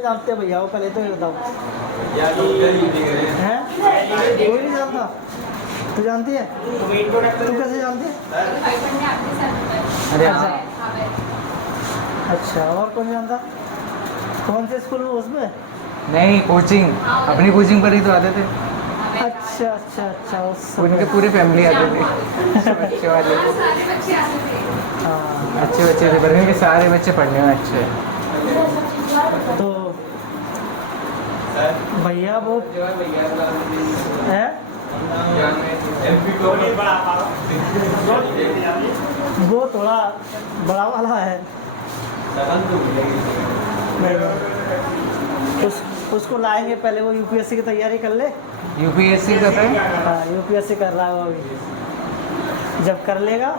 नहीं जानते भैया, वो पहले तो ये बताओ। हैं? कोई नहीं जानता? तू जानती है? तू कैसे जानती है? अरे अच्छा अच्छा, और कौन जानता? कौन से स्कूल में? उसमें? नहीं, कोचिंग, अपनी कोचिंग पर ही तो आते थे। अच्छा अच्छा अच्छा, उस उनके पूरी फैमिली आते थे बच्चे वाले। हाँ, अच्छे बच्चे थे, पर इनके सारे बच्चे पढ़ने में अच्छे हैं। तो भैया वो है, वो थोड़ा बड़ा वाला है। उसको लाएंगे, पहले वो यूपीएससी की तैयारी कर ले। यूपीएससी कर रहे हैं? हाँ, यूपीएससी कर रहा है वो अभी। जब कर लेगा,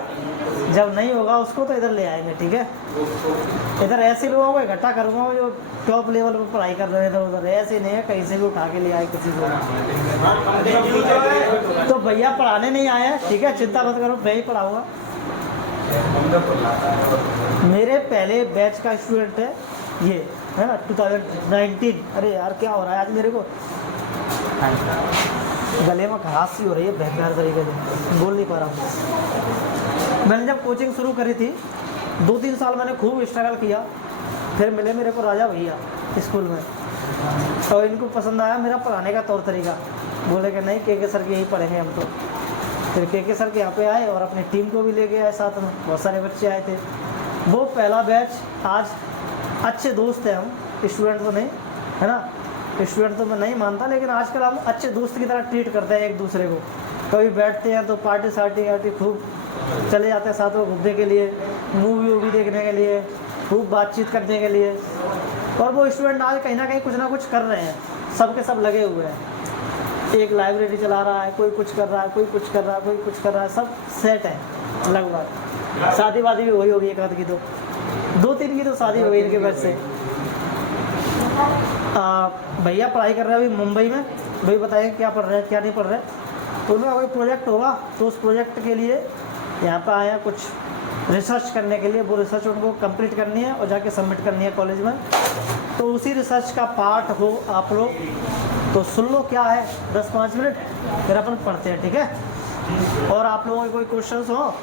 जब नहीं होगा उसको तो इधर ले आएंगे, ठीक है? इधर ऐसे लोगों को इकट्ठा करूँगा जो टॉप लेवल पर पढ़ाई कर रहे हैं, इधर उधर ऐसे नहीं है कहीं से भी उठा के ले आए किसी को। तो भैया पढ़ाने नहीं आए हैं, ठीक है? चिंता मत करो, मैं ही पढ़ाऊँगा। मेरे पहले बैच का स्टूडेंट है ये, है ना, 2019। अरे यार क्या हो रहा है आज मेरे को, गले में घास सी हो रही है बेकार तरीके से, बोल नहीं पा रहा हूँ। मैंने जब कोचिंग शुरू करी थी 2-3 साल मैंने खूब स्ट्रगल किया, फिर मिले मेरे को राजा भैया स्कूल में, तो इनको पसंद आया मेरा पढ़ाने का तौर तरीका। बोले कि नहीं, के सर के यही पढ़ेंगे हम। तो फिर के सर के यहाँ पे आए और अपनी टीम को भी लेके आए साथ में, बहुत सारे बच्चे आए थे। वो पहला बैच, आज अच्छे दोस्त हैं हम, स्टूडेंट तो नहीं, है ना? स्टूडेंट तो मैं नहीं मानता, लेकिन आजकल हम अच्छे दोस्त की तरह ट्रीट करते हैं एक दूसरे को। कभी बैठते हैं तो पार्टी सार्टी खूब चले जाते हैं साथ में घूमने के लिए, मूवी वूवी देखने के लिए, खूब बातचीत करने के लिए। और वो स्टूडेंट आज कहीं ना कुछ कर रहे हैं, सबके सब लगे हुए हैं। एक लाइब्रेरी चला रहा है, कोई कुछ कर रहा है, कोई कुछ कर रहा है, कोई कुछ कर रहा है, सब सेट है लगभग। शादी वादी भी वही होगी एक आध की, तो 2-3 की तो शादी हो गई इनके वजह से। भैया पढ़ाई कर रहे हैं अभी मुंबई में। भाई बताइए क्या पढ़ रहे हैं क्या नहीं पढ़ रहे हैं। तो उनका कोई प्रोजेक्ट होगा, तो उस प्रोजेक्ट के लिए यहाँ पर आए हैं कुछ रिसर्च करने के लिए। वो रिसर्च उनको कंप्लीट करनी है और जाके सबमिट करनी है कॉलेज में। तो उसी रिसर्च का पार्ट हो आप लोग, तो सुन लो क्या है 10-5 मिनट, फिर अपन पढ़ते हैं, ठीक है? और आप लोगों के कोई क्वेश्चंस हो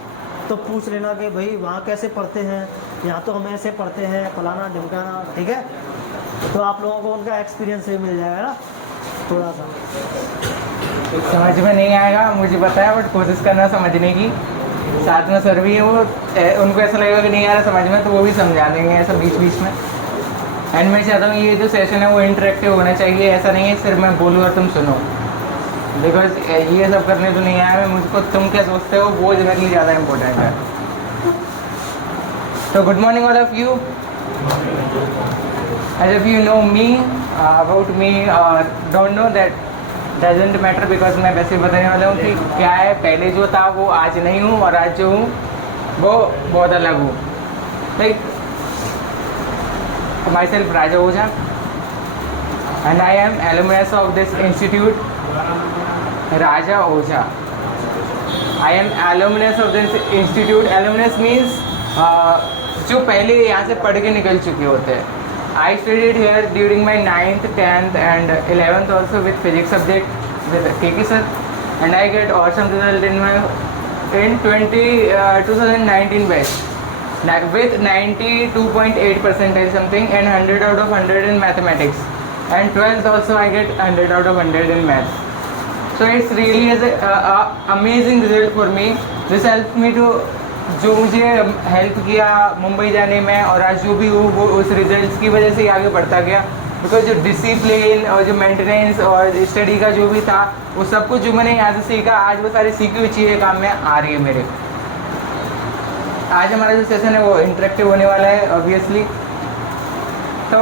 तो पूछ लेना कि भाई वहाँ कैसे पढ़ते हैं, यहाँ तो हम ऐसे पढ़ते हैं, फलाना ढिमकाना, ठीक है? तो आप लोगों को उनका एक्सपीरियंस भी मिल जाएगा ना थोड़ा सा। समझ में नहीं आएगा मुझे पता है, बट कोशिश करना समझने की। साथ में सर भी है, वो उनको ऐसा लगेगा कि नहीं आ रहा समझ में, तो वो भी समझा देंगे ऐसा बीच बीच में। एंड मैं चाहता हूँ ये जो सेशन है वो इंटरेक्टिव होना चाहिए, ऐसा नहीं है सिर्फ मैं बोलूँ और तुम सुनो। बिकॉज ये सब करने तो नहीं आया मैं, मुझको तुम क्या सोचते हो वो मेरे लिए ज़्यादा इम्पोर्टेंट है। तो good morning all of you. As if you know me, about me, don't know that doesn't matter, because मैं वैसे बताने वाला हूँ कि क्या है, पहले जो था वो आज नहीं हूँ, और आज जो हूँ वो बहुत अलग हूँ। Like myself Raja Oja, and I am alumnus of this institute, Raja Oja. I am alumnus of this institute. Alumnus means जो पहले यहाँ से पढ़ के निकल चुके होते हैं। I studied here during my 9th, 10th and 11th also with physics subject with KK sir, and I get awesome result in my 2019 batch with 92.8 percentile something, and 100 out of 100 in mathematics, and 12th also I get 100 out of 100 in maths. So it's really as a amazing result for me. This helped me to, जो मुझे help किया मुंबई जाने में, और आज जो भी हूँ वो उस रिजल्ट्स की वजह से ही आगे बढ़ता गया। बिकॉज जो डिसिप्लिन और जो मेंटेनेंस और स्टडी का जो भी था वो सब कुछ जो मैंने यहाँ से सीखा, आज वो सारी सीखी हुई चीज़ें काम में आ रही है मेरे। आज हमारा जो सेशन है वो इंटरेक्टिव होने वाला है ऑब्वियसली। तो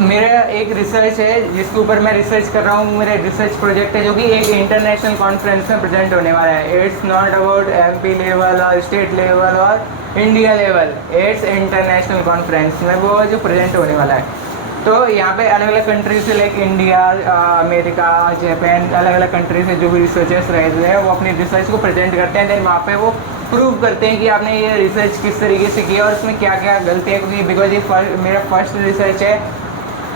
मेरा एक रिसर्च है जिसके ऊपर मैं रिसर्च कर रहा हूँ, मेरा रिसर्च प्रोजेक्ट है जो कि एक इंटरनेशनल कॉन्फ्रेंस में प्रेजेंट होने वाला है। It's not about MP level और स्टेट लेवल और India level, it's international conference में वो जो प्रेजेंट होने वाला है। तो यहाँ पे अलग अलग कंट्री से, लाइक इंडिया, अमेरिका, जापान, अलग अलग कंट्री से जो भी रिसर्चर्स रहे हैं वो अपनी रिसर्च को प्रेजेंट करते हैं। देन वहाँ पे वो प्रूव करते हैं कि आपने ये रिसर्च किस तरीके से किया और उसमें क्या क्या गलतियाँ, क्योंकि बिकॉज ये मेरा फर्स्ट रिसर्च है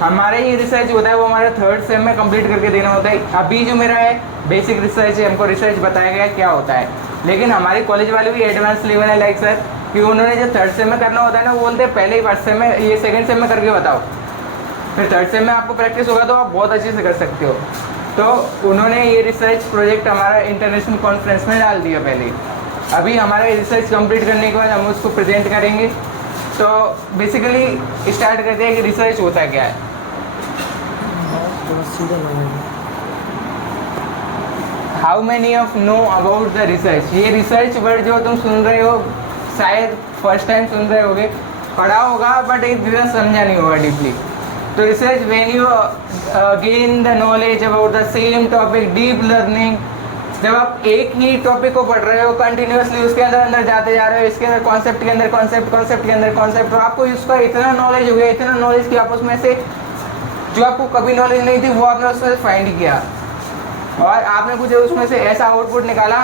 हमारा ये रिसर्च होता है वो हमारा 3rd सेम में कंप्लीट करके देना होता है। अभी जो मेरा है बेसिक रिसर्च है, हमको रिसर्च बताया गया क्या होता है, लेकिन हमारे कॉलेज वाले भी एडवांस लेवल है लाइक सर कि उन्होंने जो 3rd सेम में करना होता है ना, वो बोलते हैं पहले ही 1st सेम में ये 2nd सेम में करके बताओ, फिर 3rd सेम में आपको प्रैक्टिस होगा तो आप बहुत अच्छे से कर सकते हो। तो उन्होंने ये रिसर्च प्रोजेक्ट हमारा इंटरनेशनल कॉन्फ्रेंस में डाल दिया पहले। अभी हमारा रिसर्च कंप्लीट करने के बाद हम उसको प्रेजेंट करेंगे। तो बेसिकली स्टार्ट करते हैं कि रिसर्च होता क्या है। How many of no about the research. ये रिसर्च वर्ड जो तुम सुन रहे हो शायद फर्स्ट टाइम सुन रहे होगे, पढ़ा होगा बट एक दिन समझा नहीं होगा डीपली। तो research when you gain the knowledge about the same topic, deep learning. जब आप एक ही टॉपिक को पढ़ रहे हो कंटिन्यूसली, उसके अंदर अंदर जाते जा रहे हो, इसके अंदर कॉन्सेप्ट के अंदर कॉन्सेप्ट, कॉन्सेप्ट के अंदर कॉन्सेप्ट, तो आपको उसका इतना नॉलेज हो गया, इतना नॉलेज कि आप उसमें से जो आपको कभी नॉलेज नहीं थी वो आपने उसमें से फाइंड किया और आपने कुछ उसमें से ऐसा आउटपुट निकाला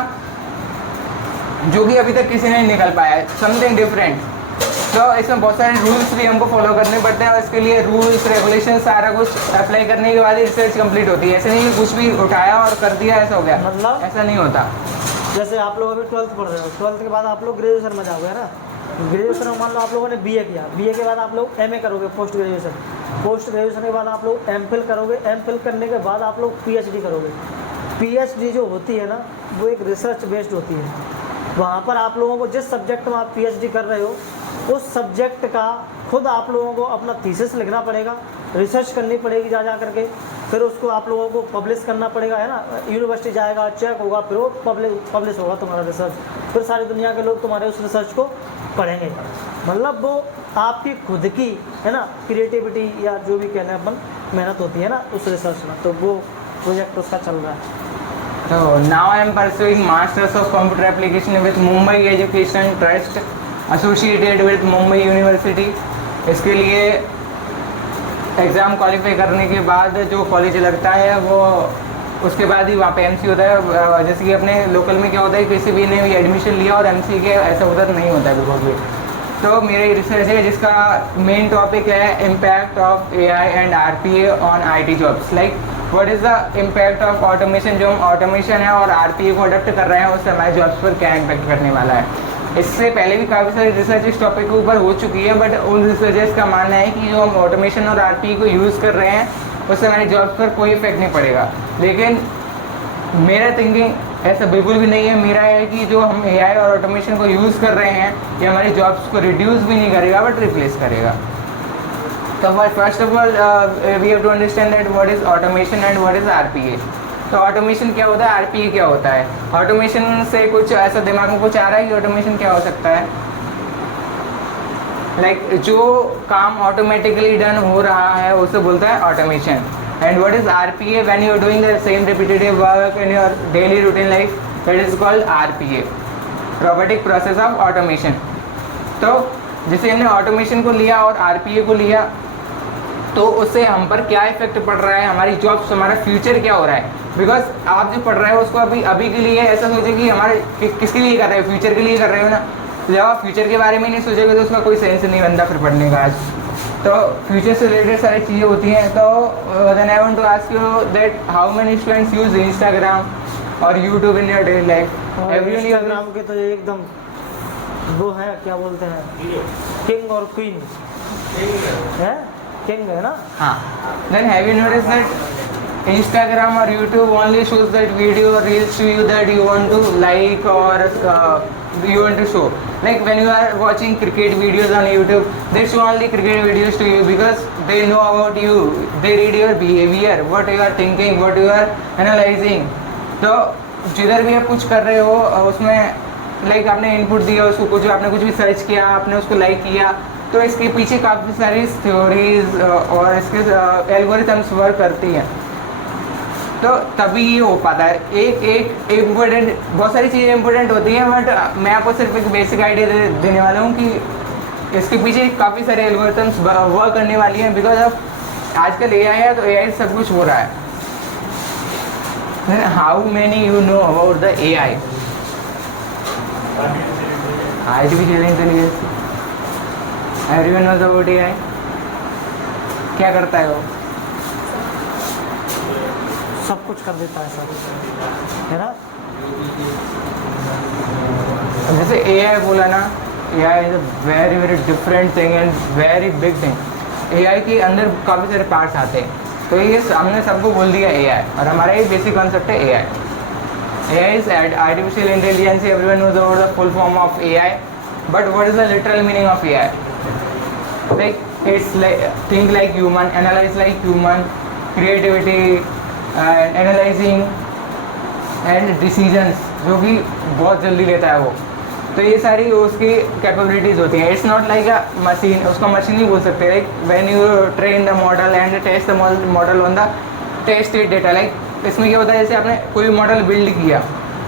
जो कि अभी तक किसी ने नहीं निकाल पाया है, समथिंग डिफरेंट। तो इसमें बहुत सारे रूल्स भी हमको फॉलो करने पड़ते हैं और इसके लिए रूल्स रेगुलेशन सारा कुछ अप्लाई करने के बाद ही रिसर्च कंप्लीट होती है। ऐसे नहीं कि कुछ भी उठाया और कर दिया ऐसा हो गया, मतलब ऐसा नहीं होता। जैसे आप लोग अभी 12th पढ़ रहे हो, 12th के बाद आप लोग ग्रेजुएशन में जाओगे ना, ग्रेजुएशन में मान लो आप लोगों ने बीए किया, बीए के बाद आप लोग एमए करोगे, पोस्ट ग्रेजुएशन, पोस्ट ग्रेजुएशन के बाद आप लोग एमफिल करोगे, एमफिल करने के बाद आप लोग पीएचडी करोगे। पीएचडी जो होती है ना वो एक रिसर्च बेस्ड होती है। वहाँ पर आप लोगों को जिस सब्जेक्ट में आप पीएचडी कर रहे हो उस सब्जेक्ट का खुद आप लोगों को अपना थीसिस लिखना पड़ेगा, रिसर्च करनी पड़ेगी जा करके, फिर उसको आप लोगों को पब्लिश करना पड़ेगा, है ना। यूनिवर्सिटी जाएगा, चेक होगा, फिर वो पब्लिश होगा तुम्हारा रिसर्च, फिर सारी दुनिया के लोग तुम्हारे उस रिसर्च को पढ़ेंगे। मतलब वो आपकी खुद की, है ना, क्रिएटिविटी या जो भी कहना है अपन, मेहनत होती है ना उस रिसर्च में। तो वो प्रोजेक्ट उसका चल रहा है। तो now I am pursuing masters of computer application with Mumbai education trust associated with Mumbai university. इसके लिए एग्ज़ाम क्वालिफाई करने के बाद जो कॉलेज लगता है वो उसके बाद ही वहाँ पे एमसी होता है। जैसे कि अपने लोकल में क्या होता है, किसी भी ने भी एडमिशन लिया और एमसी के ऐसा उधर नहीं होता है बिल्कुल भी। तो मेरी रिसर्च है जिसका मेन टॉपिक है impact of AI and RPA on IT jobs. Like what is the impact of automation. जो हम ऑटोमेशन है और आरपीए को अडॉप्ट कर रहे हैं उससे हमारे जॉब्स पर क्या इम्पैक्ट करने वाला है। इससे पहले भी काफ़ी सारी रिसर्च इस टॉपिक के ऊपर हो चुकी है, बट उन रिसर्चर्स का मानना है कि जो हम ऑटोमेशन और आरपीए को यूज़ कर रहे हैं उससे हमारी जॉब्स पर कोई इफेक्ट नहीं पड़ेगा। लेकिन मेरा थिंकिंग ऐसा बिल्कुल भी नहीं है। मेरा है कि जो हम एआई और ऑटोमेशन को यूज़ कर रहे हैं ये हमारी जॉब्स को रिड्यूस भी नहीं करेगा बट रिप्लेस करेगा। तो first of all we have to understand that what is automation and what is RPA. तो ऑटोमेशन क्या होता है, आरपीए क्या होता है। ऑटोमेशन से कुछ ऐसा दिमाग में कुछ आ रहा है कि ऑटोमेशन क्या हो सकता है। लाइक जो काम ऑटोमेटिकली डन हो रहा है उसे बोलता है automation. And what is RPA, when you are doing the same repetitive work in your daily routine life, that is called RPA, robotic process of automation. तो जैसे हमने ऑटोमेशन को लिया और आरपीए को लिया तो उससे हम पर क्या इफेक्ट पड़ रहा है, हमारी जॉब्स, हमारा फ्यूचर क्या हो रहा है। बिकॉज आप जो पढ़ रहे हो उसको अभी के लिए ऐसा सोचे कि हमारे किसके लिए कर रहे हो, फ्यूचर के लिए कर रहे हो ना। जब आप फ्यूचर के बारे में नहीं सोचोगे तो उसका कोई सेंस नहीं बनता फिर पढ़ने का। आज तो फ्यूचर से रिलेटेड सारी चीज़ें होती हैं। तो then I want to ask you that how many students use Instagram और YouTube in your daily life. Everyone Instagram के तो एकदम वो है, क्या बोलते हैं, किंग और क्वीन है, किंग है ना। हाँ, then have you notice that Instagram or YouTube only shows that video or reels to you that you want to like or you want to show. Like when you are watching cricket videos on YouTube, they show only cricket videos to you because they know about you. They read your behavior, what you are thinking, what you are analyzing. तो जिधर भी आप कुछ कर रहे हो उसमें like आपने इनपुट दिया उसको, कुछ आपने कुछ भी सर्च किया, आपने उसको लाइक किया, तो इसके पीछे काफ़ी सारी थ्योरीज और इसके एल्गोरिथम्स वर्क करती हैं। तो तभी ये हो पाता है। एक इम्पोर्टेंट, बहुत सारी चीज़ें इंपॉर्टेंट होती हैं बट मैं आपको सिर्फ एक बेसिक आइडिया देने वाला हूँ कि इसके पीछे काफ़ी सारे एल्गोरिथम्स वर्क करने वाली हैं। बिकॉज ऑफ आजकल एआई है तो एआई सब कुछ हो रहा है। How many you know about the AI, artificial intelligence, everyone knows about AI. क्या करता है वो? सब कुछ कर देता है, सब है ना। जैसे AI बोला ना, AI is a very very different thing and very big thing. AI के अंदर काफ़ी सारे पार्ट्स आते हैं, तो ये हमने सबको बोल दिया AI, और हमारा ये बेसिक कॉन्सेप्ट है AI। AI is artificial intelligence. Everyone knows about the full form of AI, but what is the literal meaning of AI? Like it's like think like human, analyze like human, creativity, analyzing and decisions, जो कि बहुत जल्दी लेता है वो। तो ये सारी उसकी कैपेबिलिटीज़ होती हैं। It's not like a machine, उसको मशीन नहीं बोल सकते। Like when you train the model and test the model on the tested data, like इसमें क्या होता है, जैसे आपने कोई मॉडल बिल्ड किया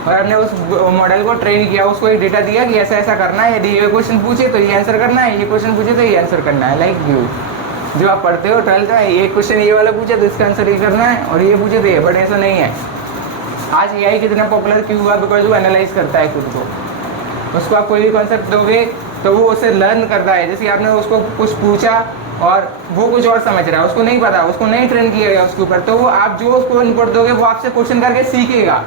और आपने उस मॉडल को ट्रेन किया, उसको एक डेटा दिया कि ऐसा ऐसा करना है, यदि ये क्वेश्चन पूछे तो ये आंसर करना है, ये क्वेश्चन पूछे तो ये आंसर करना है। लाइक यू जो आप पढ़ते हो 12th में, ये क्वेश्चन ये वाला पूछे तो इसका आंसर ये करना है, और ये पूछे तो ये, बट ऐसा नहीं है। आज AI कितना पॉपुलर क्यों हुआ? बिकॉज वो एनालाइज करता है खुद को। उसको आप कोई भी कॉन्सेप्ट दोगे तो वो उसे लर्न करता है। जैसे आपने उसको कुछ पूछा और वो कुछ और समझ रहा है, उसको नहीं पता, उसको नहीं ट्रेन किया गया उसके ऊपर, तो वो आप जो उसको इनपुट दोगे वो आपसे क्वेश्चन करके सीखेगा।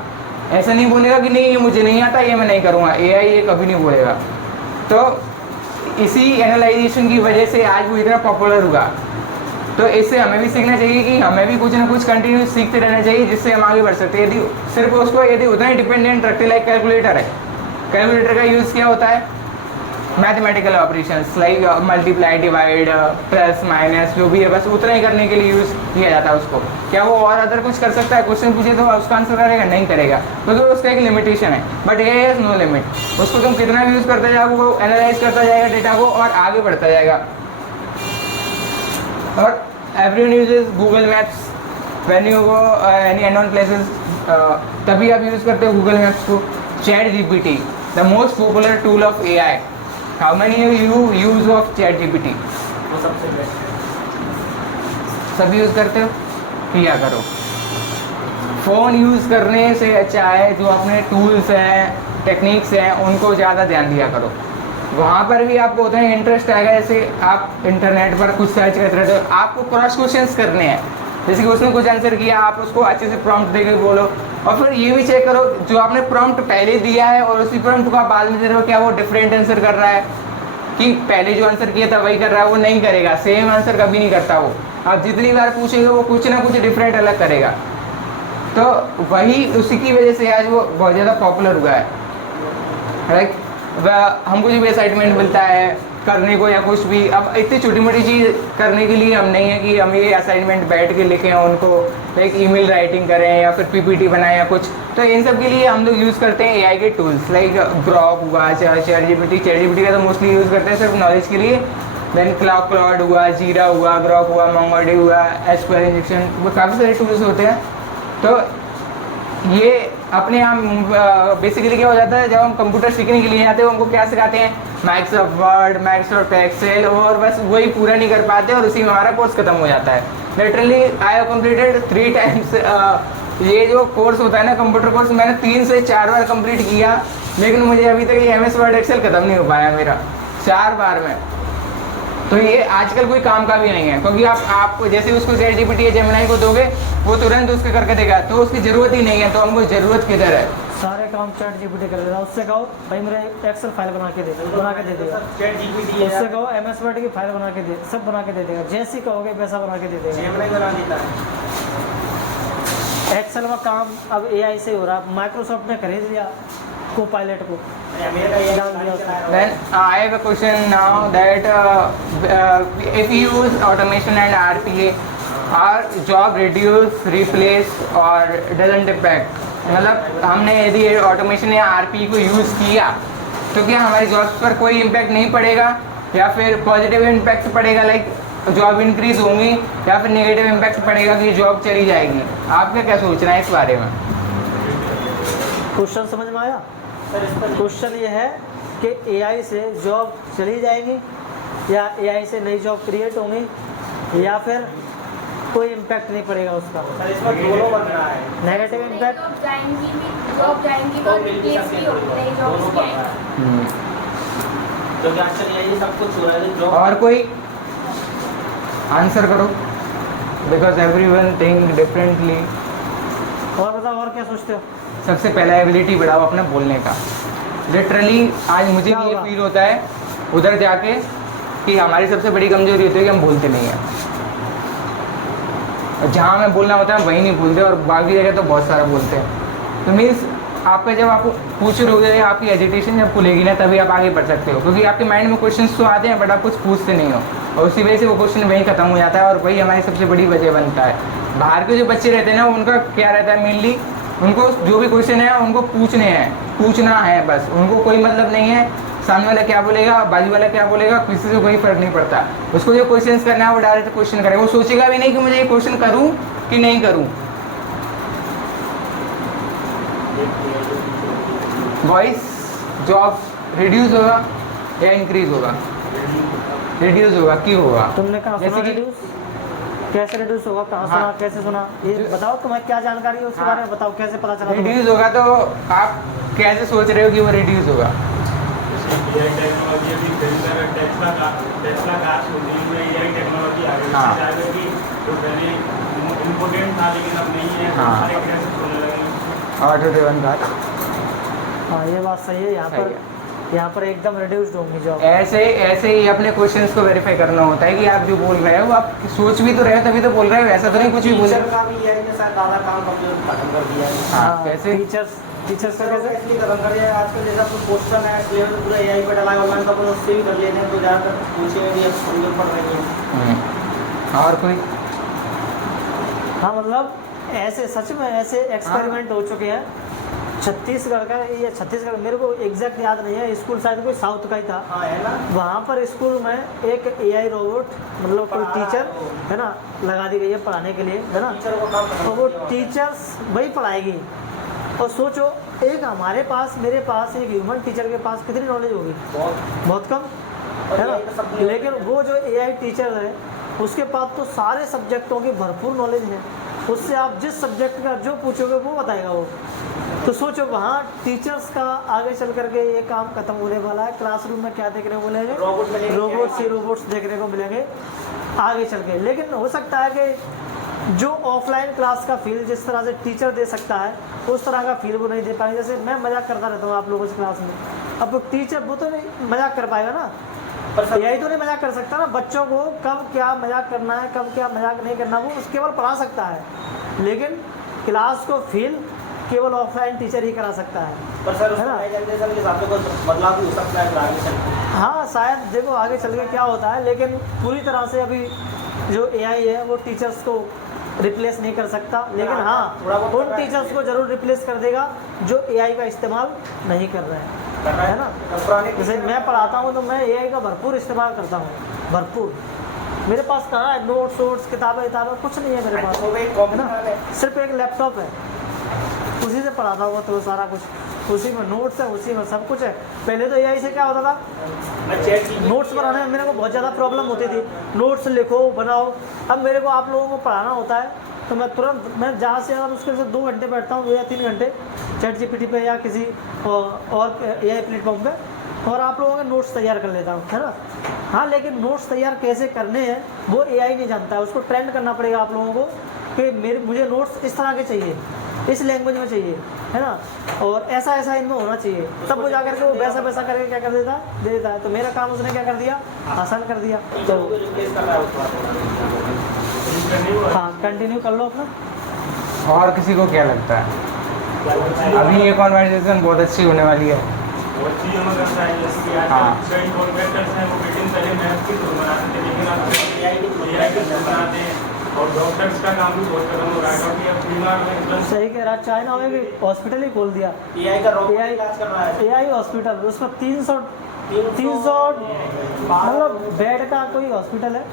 ऐसा नहीं बोलेगा कि नहीं ये मुझे नहीं आता, ये मैं नहीं करूँगा। AI ये कभी नहीं बोलेगा। तो इसी एनालाइजेशन की वजह से आज वो इतना पॉपुलर हुआ। तो इससे हमें भी सीखना चाहिए कि हमें भी कुछ ना कुछ कंटिन्यू सीखते रहना चाहिए, जिससे हम आगे बढ़ सकते हैं। यदि सिर्फ उसको यदि उतना ही डिपेंडेंट रखते, लाइक कैलकुलेटर है, कैलकुलेटर का यूज़ क्या होता है? Mathematical operations like multiply, divide, plus minus, जो भी है बस उतना ही करने के लिए यूज़ किया जाता है उसको। क्या वो और अदर कुछ कर सकता है? क्वेश्चन पूछे तो उसका आंसर करेगा? नहीं करेगा, क्योंकि तो उसका एक लिमिटेशन है। बट ये हैज़ नो लिमिट। उसको तुम कितना भी यूज़ करते जाओगे वो एनालाइज करता जाएगा डेटा को और आगे बढ़ता जाएगा। और everyone uses Google maps when you go any unknown places, तभी आप यूज़ करते हो गूगल मैप्स को। ChatGPT, the most popular tool of AI. How many of you use of ChatGPT? वो सबसे बेस्ट। सब यूज़ करते हो? किया करो। फ़ोन यूज़ करने से अच्छा है जो अपने टूल्स हैं, टेक्निक्स हैं, उनको ज़्यादा ध्यान दिया करो। वहाँ पर भी आपको उतना ही इंटरेस्ट आएगा। जैसे आप इंटरनेट पर कुछ सर्च करते रहते हो, आपको क्रॉस क्वेश्चंस करने हैं। जैसे कि उसने कुछ आंसर किया, आप उसको अच्छे से प्रॉम्प्ट देके बोलो, और फिर ये भी चेक करो जो आपने प्रॉम्प्ट पहले दिया है और उसी प्रॉम्प्ट को आप बाद में दे रहे हो, क्या वो डिफरेंट आंसर कर रहा है, कि पहले जो आंसर किया था वही कर रहा है? वो नहीं करेगा, सेम आंसर कभी नहीं करता वो। आप जितनी बार पूछेंगे वो कुछ ना कुछ डिफरेंट अलग करेगा। तो वही उसी की वजह से आज वो बहुत ज़्यादा पॉपुलर हुआ है। लाइक हमको जो भी असाइनमेंट मिलता है करने को या कुछ भी, अब इतनी छोटी मोटी चीज़ करने के लिए हम नहीं है कि हम ये असाइनमेंट बैठ के लिखें उनको, लाइक ईमेल राइटिंग करें या फिर PPT बनाएं या कुछ। तो इन सब के लिए हम लोग यूज़ करते हैं AI के टूल्स, लाइक ग्रॉक हुआ, ChatGPT का तो मोस्टली यूज़ करते हैं सिर्फ नॉलेज के लिए। देन क्लाउड हुआ, जीरा हुआ, ग्रॉक हुआ, मोंगोडी हुआ, SQL इंजेक्शन, वो काफ़ी सारे टूल्स होते हैं। तो ये अपने हम बेसिकली क्या हो जाता है, जब हम कंप्यूटर सीखने के लिए आते हैं हमको क्या सिखाते हैं? माइक्रोसॉफ्ट वर्ड, माइक्रोसॉफ्ट एक्सेल, और बस वही पूरा नहीं कर पाते और उसी में हमारा कोर्स खत्म हो जाता है। Literally I have completed 3 times ये जो कोर्स होता है ना, कंप्यूटर कोर्स, मैंने 3 से 4 बार कंप्लीट किया, लेकिन मुझे अभी तक ये MS वर्ड एक्सेल खत्म नहीं हो पाया मेरा 4 बार में। तो ये आजकल कोई काम का भी नहीं है, क्योंकि आप जैसे उसको ChatGPT या जेमिनी को दोगे वो तुरंत उसके करके देगा, तो उसकी ज़रूरत ही नहीं है। तो हमको ज़रूरत किधर है? सारे काम ChatGPT कर देगा। उससे कहो भाई मेरा एक्सेल फाइल बना के दे देगा। ChatGPT उससे कहो MS वर्ड की फाइल बना के दे, सब बना के दे देगा। जैसी कहोगे वैसा बना के दे देगा। जेमिनी बना देता है। एक्सेल में काम अब AI से हो रहा है। माइक्रोसॉफ्ट ने खरीद लिया Copilot को। Then I have a question now that if you use automation and RPA, are job reduce, replace or doesn't impact? मतलब हमने यदि ऑटोमेशन या RPA को यूज़ किया तो क्या हमारी जॉब्स पर कोई इम्पैक्ट नहीं पड़ेगा, या फिर पॉजिटिव इम्पैक्ट पड़ेगा, लाइक जॉब इंक्रीज होंगी, या फिर नेगेटिव इम्पैक्ट पड़ेगा कि जॉब चली जाएगी? आपका क्या सोचना है इस बारे में? क्वेश्चन समझ में आया? क्वेश्चन ये है कि AI से जॉब चली जाएगी या AI से नई जॉब क्रिएट होंगी या फिर कोई इम्पैक्ट नहीं पड़ेगा उसका? इसमें दोनों बन रहा है। नेगेटिव इम्पैक्ट जॉब जाएंगी तो रिप्लेस भी होगी, नई जॉब्स भी आएंगी। तो क्या आजकल यही सब कुछ हो रहा है? जॉब और कोई आंसर करो। Because everyone think differently. और बताओ और क्या सोचते हो? सबसे पहला एबिलिटी बढ़ाओ अपना बोलने का। लिटरली आज मुझे क्या भी ये होगा? फील होता है उधर जाके कि हमारी सबसे बड़ी कमजोरी होती है कि हम बोलते नहीं हैं। जहाँ हमें बोलना होता है वहीं नहीं बोलते और बाकी जगह तो बहुत सारा बोलते हैं। तो मीन्स आपका जब आप पूछ रहे हो, आपकी एजुटेशन जब खुलेगी ना तभी आप आगे बढ़ सकते हो, क्योंकि आपके माइंड में क्वेश्चंस तो आते हैं बट आप कुछ पूछते नहीं हो और उसी वजह से वो क्वेश्चन वहीं खत्म हो जाता है और वही हमारी सबसे बड़ी वजह बनता है। बाहर के जो बच्चे रहते हैं ना उनका क्या रहता है मेनली, उनको जो भी क्वेश्चन है उनको पूछना है बस, उनको कोई मतलब नहीं है सामने वाला क्या बोलेगा बाजू वाला क्या बोलेगा, किसी से कोई फर्क नहीं पड़ता। उसको जो क्वेश्चंस करना है वो डायरेक्ट क्वेश्चन करे, वो सोचेगा भी नहीं कि मुझे ये क्वेश्चन करूँ कि नहीं करूँ। वॉइस जॉब रिड्यूस होगा या इंक्रीज होगा? रिड्यूस होगा। क्यों होगा? तुमने कहा सुना जैसे कि रिड्यूस? कैसे रिड्यूस होगा? कहाँ हाँ। सुना, कैसे सुना? ये बताओ, तुम्हें क्या जानकारी है उसके हाँ। बारे में बताओ, कैसे पता चला तुम्हें? रिड्यूस होगा तो आप कैसे सोच रहे हो कि वो रिड्यूस होगा? टेक्नोलॉजी अभी टेस्ला कार में एआई टेक्नोलॉजी आ गई, हाँ। जो पहले इम्पोर्टेंट था लेकिन अब नहीं है, हाँ। सारे कैसे होने लगे। Auto driven car. हाँ ये बात सही है। यहाँ पर एकदम रिड्यूस्ड होंगी जॉब। ऐसे ही अपने क्वेश्चंस को वेरीफाई करना होता है कि आप जो बोल रहे हो आप सोच भी तो रहे हो तभी तो बोल रहे हो, ऐसा तो नहीं कुछ भी बोल रहे हो। का भी एआई ने शायद आधा काम खत्म कर दिया है। हाँ, कैसे? टीचर्स का कैसे? इसलिए खत्म कर दिया है। आजकल जैसा कोई क्वेश्चन है सिलेबस पूरा एआई पे डाला है, ऑनलाइन का अपन उससे भी कर लेते हैं तो ज़्यादातर पूछे भी अब समझ पड़ रही है। और कोई? हाँ मतलब ऐसे सच में ऐसे एक्सपेरिमेंट हो चुके हैं। छत्तीसगढ़ का, ये छत्तीसगढ़ मेरे को एग्जैक्ट याद नहीं है, स्कूल शायद कोई साउथ का ही था। हाँ है ना। वहाँ पर स्कूल में एक एआई रोबोट मतलब कोई टीचर है ना लगा दी गई है पढ़ाने के लिए, है ना। टीचर को काम तो वो टीचर्स वही पढ़ाएगी। और सोचो एक हमारे पास, मेरे पास, एक ह्यूमन टीचर के पास कितनी नॉलेज होगी? बहुत कम, है ना। लेकिन वो जो एआई टीचर है उसके पास तो सारे सब्जेक्टों की भरपूर नॉलेज है, उससे आप जिस सब्जेक्ट का जो पूछोगे वो बताएगा वो। तो सोचो वहाँ टीचर्स का आगे चल करके ये काम खत्म होने वाला है। क्लासरूम में क्या देखने को मिलेंगे? रोबोट्स देखने को मिलेंगे आगे चल के। लेकिन हो सकता है कि जो ऑफलाइन क्लास का फील जिस तरह से टीचर दे सकता है उस तरह का फील वो नहीं दे पाएंगे। जैसे मैं मजाक करता रहता हूँ आप लोगों से क्लास में, अब वो टीचर वो तो नहीं मजाक कर पाएगा ना, यही तो नहीं मजाक कर सकता ना। बच्चों को कब क्या मजाक करना है कब क्या मजाक नहीं करना वो केवल पढ़ा सकता है, लेकिन क्लास को फील केवल ऑफलाइन टीचर ही करा सकता है। पर सर है ना? जनरेशन के हिसाब से कोई बदलाव भी हो सकता है आगे चल के। हाँ शायद देखो आगे चल के क्या होता है, लेकिन पूरी तरह से अभी जो एआई है वो टीचर्स को रिप्लेस नहीं कर सकता। लेकिन हाँ उन टीचर्स को जरूर रिप्लेस कर देगा जो एआई का इस्तेमाल नहीं कर रहे हैं, है ना। जैसे मैं पढ़ाता हूँ तो मैं एआई का भरपूर इस्तेमाल करता हूँ, भरपूर। मेरे पास कहाँ है नोट्स किताबें कुछ नहीं है मेरे पास, है ना। सिर्फ एक लैपटॉप है, उसी से पढ़ाता हुआ तो सारा कुछ, उसी में नोट्स है, उसी में सब कुछ है। पहले तो एआई से क्या होता था, नोट्स बनाने में मेरे को बहुत ज़्यादा प्रॉब्लम होती थी, नोट्स लिखो बनाओ। अब मेरे को आप लोगों को पढ़ाना होता है तो मैं तुरंत, मैं जहाँ से ज़्यादा मुश्किल से 2 घंटे बैठता हूँ या 3 घंटे ChatGPT पे या किसी और एआई प्लेटफॉर्म पे, और आप लोगों के नोट्स तैयार कर लेता हूँ, है ना। हाँ लेकिन नोट्स तैयार कैसे करने हैं वो एआई नहीं जानता है, उसको ट्रेंड करना पड़ेगा आप लोगों को कि मुझे नोट्स इस तरह के चाहिए, इस लैंग्वेज में चाहिए, है ना, और ऐसा इनमें होना चाहिए। तब वो जाकर के वो वैसा करके क्या कर देता है, दे देता है। तो मेरा काम उसने क्या कर दिया, आसान कर दिया। तो हाँ कंटिन्यू कर लो अपना। और किसी को क्या लगता है? अभी ये कॉन्वर्सेशन बहुत अच्छी होने वाली है। बहुत चीज़ हमें करता है, जैसे कि आजकल कई कॉन्ट्रैक्टर्स हैं वो बिल्डिंग पहले मैथ की टूर बनाते थे, लेकिन अब एआई की टूर बनाते हैं। और डॉक्टर्स का काम भी बहुत खत्म हो रहा है, क्योंकि अब बीमार में एकदम सही कह रहा है, चाइना में भी हॉस्पिटल ही खोल दिया, एआई का रोबोट इलाज कर रहा है। एआई हॉस्पिटल, उसमें 300 मतलब बेड का कोई हॉस्पिटल है,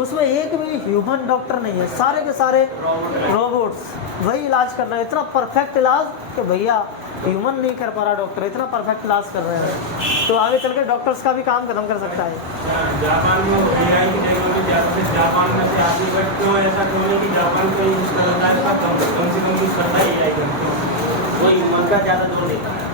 उसमें एक भी ह्यूमन डॉक्टर नहीं है, सारे के सारे रोबोट्स वही इलाज कर रहे हैं। इतना परफेक्ट इलाज कि भैया ह्यूमन नहीं कर पा रहा डॉक्टर, इतना परफेक्ट इलाज कर रहे हैं। तो आगे चल के डॉक्टर्स का भी काम खत्म कर सकता है। जापान में एआई की टेक्नोलॉजी ज़्यादा से जापान में से आती है, बट क्यों ऐसा क्यों नहीं कि जापान को यूज़ करता है, कम से कम यूज़ करता है एआई का, वो ह्यूमन का ज़्यादा जोर देता है।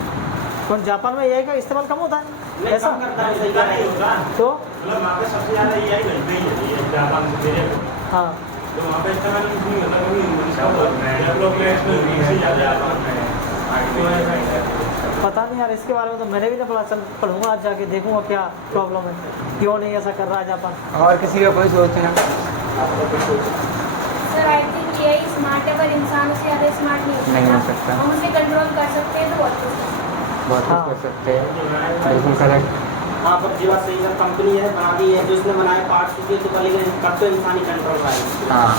कौन जापान में एआई का इस्तेमाल कम होता है ऐसा? कम करता है, सही नहीं होता, तो मतलब वहाँ पे सबसे ज़्यादा एआई वहीं पे ही है जापान से मेरे को। हाँ तो वहाँ पे इतना मैंने कुछ नहीं होता कभी डेवलपमेंट से ज़्यादा पता नहीं यार, इसके बारे में तो मैंने भी नहीं पढ़ा। चल पढ़ूंगा आज जाके, देखूंगा क्या प्रॉब्लम है, क्यों नहीं ऐसा कर रहा है जापान। और किसी का कोई सोचना? सर आई थिंक ये स्मार्ट है, पर इंसान से ज़्यादा स्मार्ट नहीं हो सकता। हम उसे कंट्रोल कर सकते हैं तो बहुत कुछ। बहुत कुछ कर सकते हैं, बिल्कुल करेक्ट। हाँ पर जी बात सही है, कंपनी है बना दी है, जो उसने बनाए पार्ट्स उसके तो पहले कब तो इंसानी कंट्रोल रहा है। हाँ,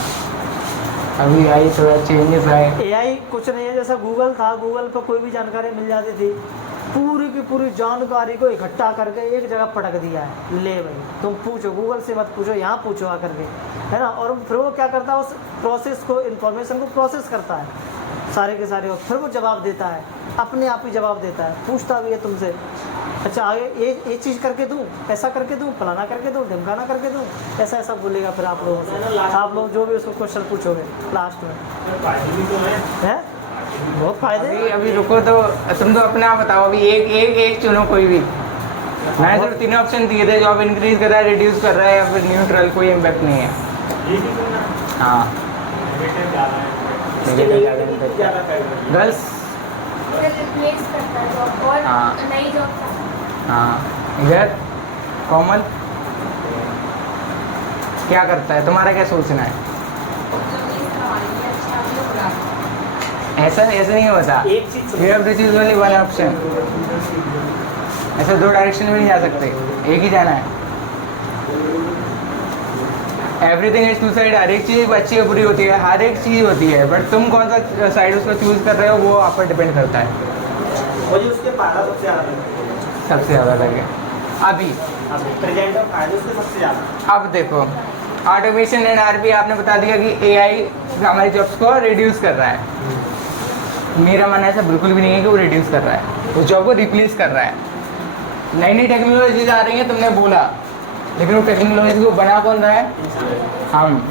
अभी आई थोड़ा चेंजेस आए। एआई कुछ नहीं है, जैसा गूगल था, गूगल पर कोई भी जानकारी मिल जाती थी, पूरी की पूरी जानकारी को इकट्ठा करके एक जगह पटक दिया है। ले भाई तुम पूछो, गूगल से मत पूछो, यहाँ पूछो आकर के, है ना। और फिर वो क्या करता है, उस प्रोसेस को, इन्फॉर्मेशन को प्रोसेस करता है सारे के सारे, और फिर वो जवाब देता है, अपने आप ही जवाब देता है, पूछता भी है तुमसे, अच्छा आगे ये चीज़ करके दूँ, ऐसा करके दूँ, फलाना करके दूँ, ढिमकाना करके दूँ, ऐसा ऐसा बोलेगा फिर आप लोगों से। आप लोग जो भी उसको क्वेश्चन पूछोगे लास्ट में, है बहुत फायदे। अभी रुको तो, तुम तो अपना बताओ। अभी एक चुनो कोई भी। मैंने सिर्फ 3 ऑप्शन दिए थे, जॉब इंक्रीज कर रहा है, रिड्यूस कर रहा है या फिर न्यूट्रल, कोई इम्पैक्ट नहीं है। हाँ, गर्ल्स। रिप्लेस करता है जॉब और हाँ। नई जॉब। हाँ, इधर कोमल क्या करता है, तुम्हारा क्या सोचना है? ऐसा नहीं होता। एक चीज You have to choose only one option। ऐसे 2 डायरेक्शन में नहीं जा सकते, एक ही जाना है। Everything is two side. हर एक चीज़ अच्छी और बुरी होती है, हर एक चीज़ होती है, बट तुम कौन सा साइड उसको चूज कर रहे हो वो आप पर डिपेंड करता है। मुझे उसके फायदा सबसे ज़्यादा सबसे ज़्यादा लगे अभी प्रेजेंट और फायदे उसके सबसे ज़्यादा। अब देखो, ऑटोमेशन एंड आरपी आपने बता दिया कि एआई हमारी जॉब्स को रिड्यूस कर रहा है। मेरा मानना ऐसा बिल्कुल भी नहीं है कि वो रिड्यूस कर रहा है, वो जॉब को रिप्लेस कर रहा है। नई नई टेक्नोलॉजीज आ रही हैं, तुमने बोला, लेकिन वो टेक्नोलॉजी को बना कौन रहा है? हम।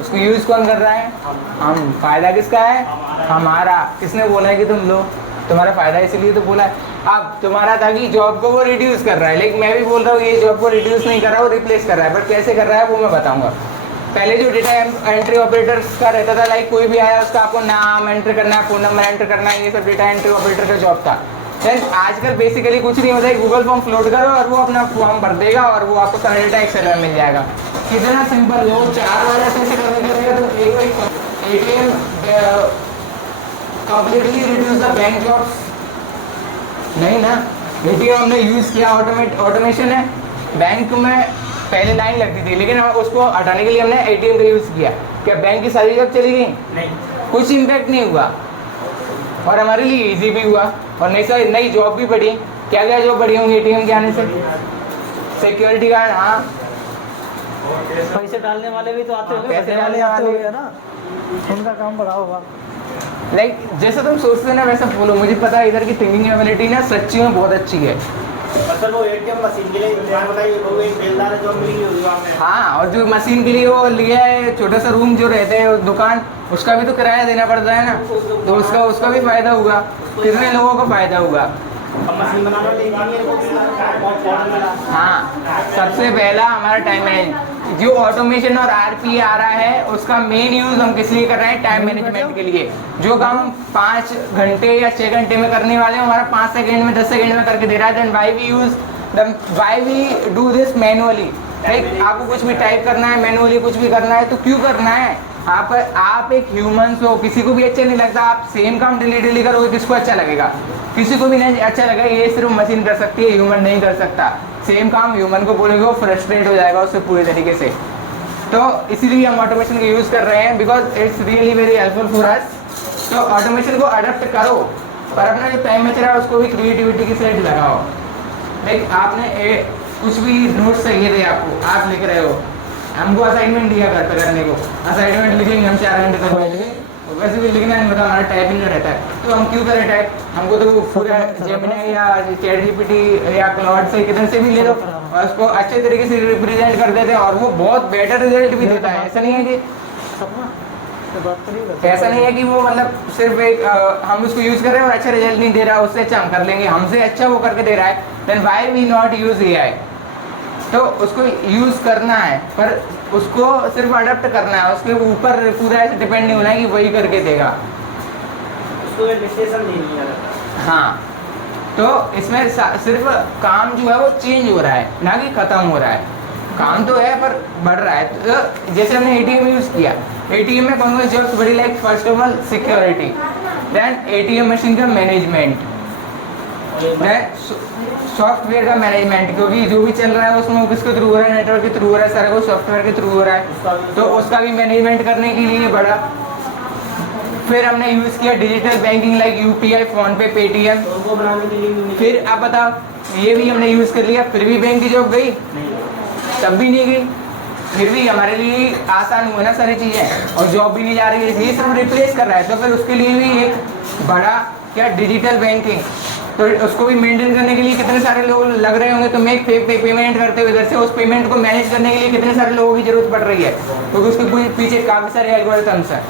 उसको यूज़ कौन कर रहा है? हम। फ़ायदा किसका है? हमारा। किसने बोला है कि तुम लो? तुम्हारा फ़ायदा इसलिए तो बोला है। अब तुम्हारा था कि जॉब को वो रिड्यूस कर रहा है, लेकिन मैं भी बोल रहा हूँ ये जॉब को रिड्यूस नहीं कर रहा, वो रिप्लेस कर रहा है। बट कैसे कर रहा है वो मैं बताऊँगा। पहले जो डेटा एंट्री ऑपरेटर्स का रहता था, लाइक कोई भी आया उसका आपको नाम एंटर करना है, फ़ोन नंबर एंटर करना है, ये सब डेटा एंट्री ऑपरेटर का जॉब था। देन आजकल बेसिकली कुछ नहीं होता है, गूगल फॉर्म फ्लोट करो और वो अपना फॉर्म भर देगा और वो आपको सारा डेटा एक्सेल में मिल जाएगा। कितना सिंपल है। वो 4 बार ऐसे करने के लिए तो एक ATM completely reduce the bank jobs नहीं ना। एटीएम हमने यूज़ किया, ऑटोमेशन है। बैंक में पहले लाइन लगती थी, लेकिन हम उसको हटाने के लिए हमने एटीएम का यूज़ किया। क्या बैंक की सारी जॉब चली गई? नहीं, कुछ इम्पैक्ट नहीं हुआ और हमारे लिए इजी भी हुआ और नई जॉब भी बढ़ी। क्या क्या जॉब बढ़ी होंगी एटीएम के आने से? सिक्योरिटी गार्ड, हाँ। पैसे डालने वाले भी तो आते होंगे, पैसे पैसे वाले डालने आते वाले। होंगे ना, उनका काम बड़ा होगा। लाइक जैसा तुम सोचते हो ना वैसा फॉलो। मुझे पता है इधर की थिंकिंग एबिलिटी ना सच्ची में बहुत अच्छी है। सर वो एटीएम मशीन के लिए बताइए, वो एक बेलदार है जो मिली होगी वहाँ पे। हाँ, और जो मशीन के लिए वो लिया है छोटा सा रूम जो रहते हैं दुकान, उसका भी तो किराया देना पड़ता है ना, तो उसका भी फायदा होगा। कितने लोगों को फायदा होगा? अब मशीन बनाने वाले इंजीनियर को बहुत मिला। हाँ, सबसे पहला हमारा टाइम मैनेजमेंट। जो ऑटोमेशन और आरपी आ रहा है उसका मेन यूज़ हम किस लिए कर रहे हैं? टाइम मैनेजमेंट के लिए। जो काम 5 घंटे या 6 घंटे में करने वाले हैं हमारा 5 सेकंड में 10 सेकंड में करके दे रहा है। Then why we do this manually. Like आपको कुछ भी टाइप करना है, मैनुअली कुछ भी करना है तो क्यों करना है? आप एक ह्यूमंस हो, किसी को भी अच्छा नहीं लगता आप सेम काम डेली करोगे, किसको अच्छा लगेगा? किसी को भी नहीं अच्छा लगेगा। ये सिर्फ मशीन कर सकती है, ह्यूमन नहीं कर सकता। सेम काम ह्यूमन को बोलेगा वो फ्रस्ट्रेट हो जाएगा उससे पूरी तरीके से। तो इसीलिए हम ऑटोमेशन का यूज़ कर रहे हैं, because it's really very helpful for us. तो ऑटोमेशन को अडॉप्ट करो, पर अपना जो टाइम बच रहा है उसको भी क्रिएटिविटी की साइड लगाओ। लाइक आपने कुछ भी नोट्स चाहिए थे आपको, आप लिख रहे हो, हमको असाइनमेंट दिया घर पे करने को, असाइनमेंट लिखेंगे हम 4 घंटे तक बैठ के, वैसे भी लिखना नहीं होता, हमारा टाइपिंग का रहता है। तो हम क्यों करें टाइप? हमको तो पूरा जेमिनी या चैट जीपीटी या क्लाउड से किधर से भी ले लो और उसको अच्छे तरीके से रिप्रेजेंट कर देते हैं और वो बहुत बेटर रिजल्ट भी देता है। ऐसा नहीं है कि वो मतलब सिर्फ एक हम उसको यूज़ कर रहे हैं और अच्छा रिजल्ट नहीं दे रहा, उससे अच्छा हम कर लेंगे, हमसे अच्छा वो करके दे रहा है। Then why we not use AI? तो उसको यूज़ करना है, पर उसको सिर्फ अडप्ट करना है, उसके ऊपर पूरा ऐसे डिपेंड नहीं होना है कि वही करके देगा। उसको एडमिनिस्ट्रेशन नहीं है। हाँ, तो इसमें सिर्फ काम जो है वो चेंज हो रहा है, ना कि ख़त्म हो रहा है। काम तो है पर बढ़ रहा है। तो जैसे हमने एटीएम यूज़ किया, एटीएम में कौन कौन सी जॉब्स बड़ी, like first of all security, then ATM machine का मैनेजमेंट, सॉफ्टवेयर का मैनेजमेंट, क्योंकि जो भी चल रहा है उसमें वो किसके थ्रू हो रहा है, नेटवर्क के थ्रू हो रहा है, सारा कुछ सॉफ्टवेयर के थ्रू हो रहा है, तो उसका भी मैनेजमेंट करने के लिए बढ़ा। फिर हमने यूज़ किया digital banking like UPI, PhonePe, Paytm. तो उनको बनाने के लिए भी फिर आप बताओ, ये भी हमने यूज़ कर लिया, फिर भी बैंक की जॉब गई, तब भी नहीं गई। फिर भी हमारे लिए आसान हुआ ना सारी चीज़ें, और जॉब भी नहीं जा रही है, ये सब रिप्लेस कर रहा है। तो फिर उसके लिए भी एक बड़ा क्या डिजिटल बैंकिंग, तो उसको भी मेंटेन करने के लिए कितने सारे लोग लग रहे होंगे। तो मैं पेमेंट करते हुए इधर से उस पेमेंट को मैनेज करने के लिए कितने सारे लोगों की जरूरत पड़ रही है, क्योंकि उसके पीछे काफ़ी सारे एल्गोरिथम्स हैं।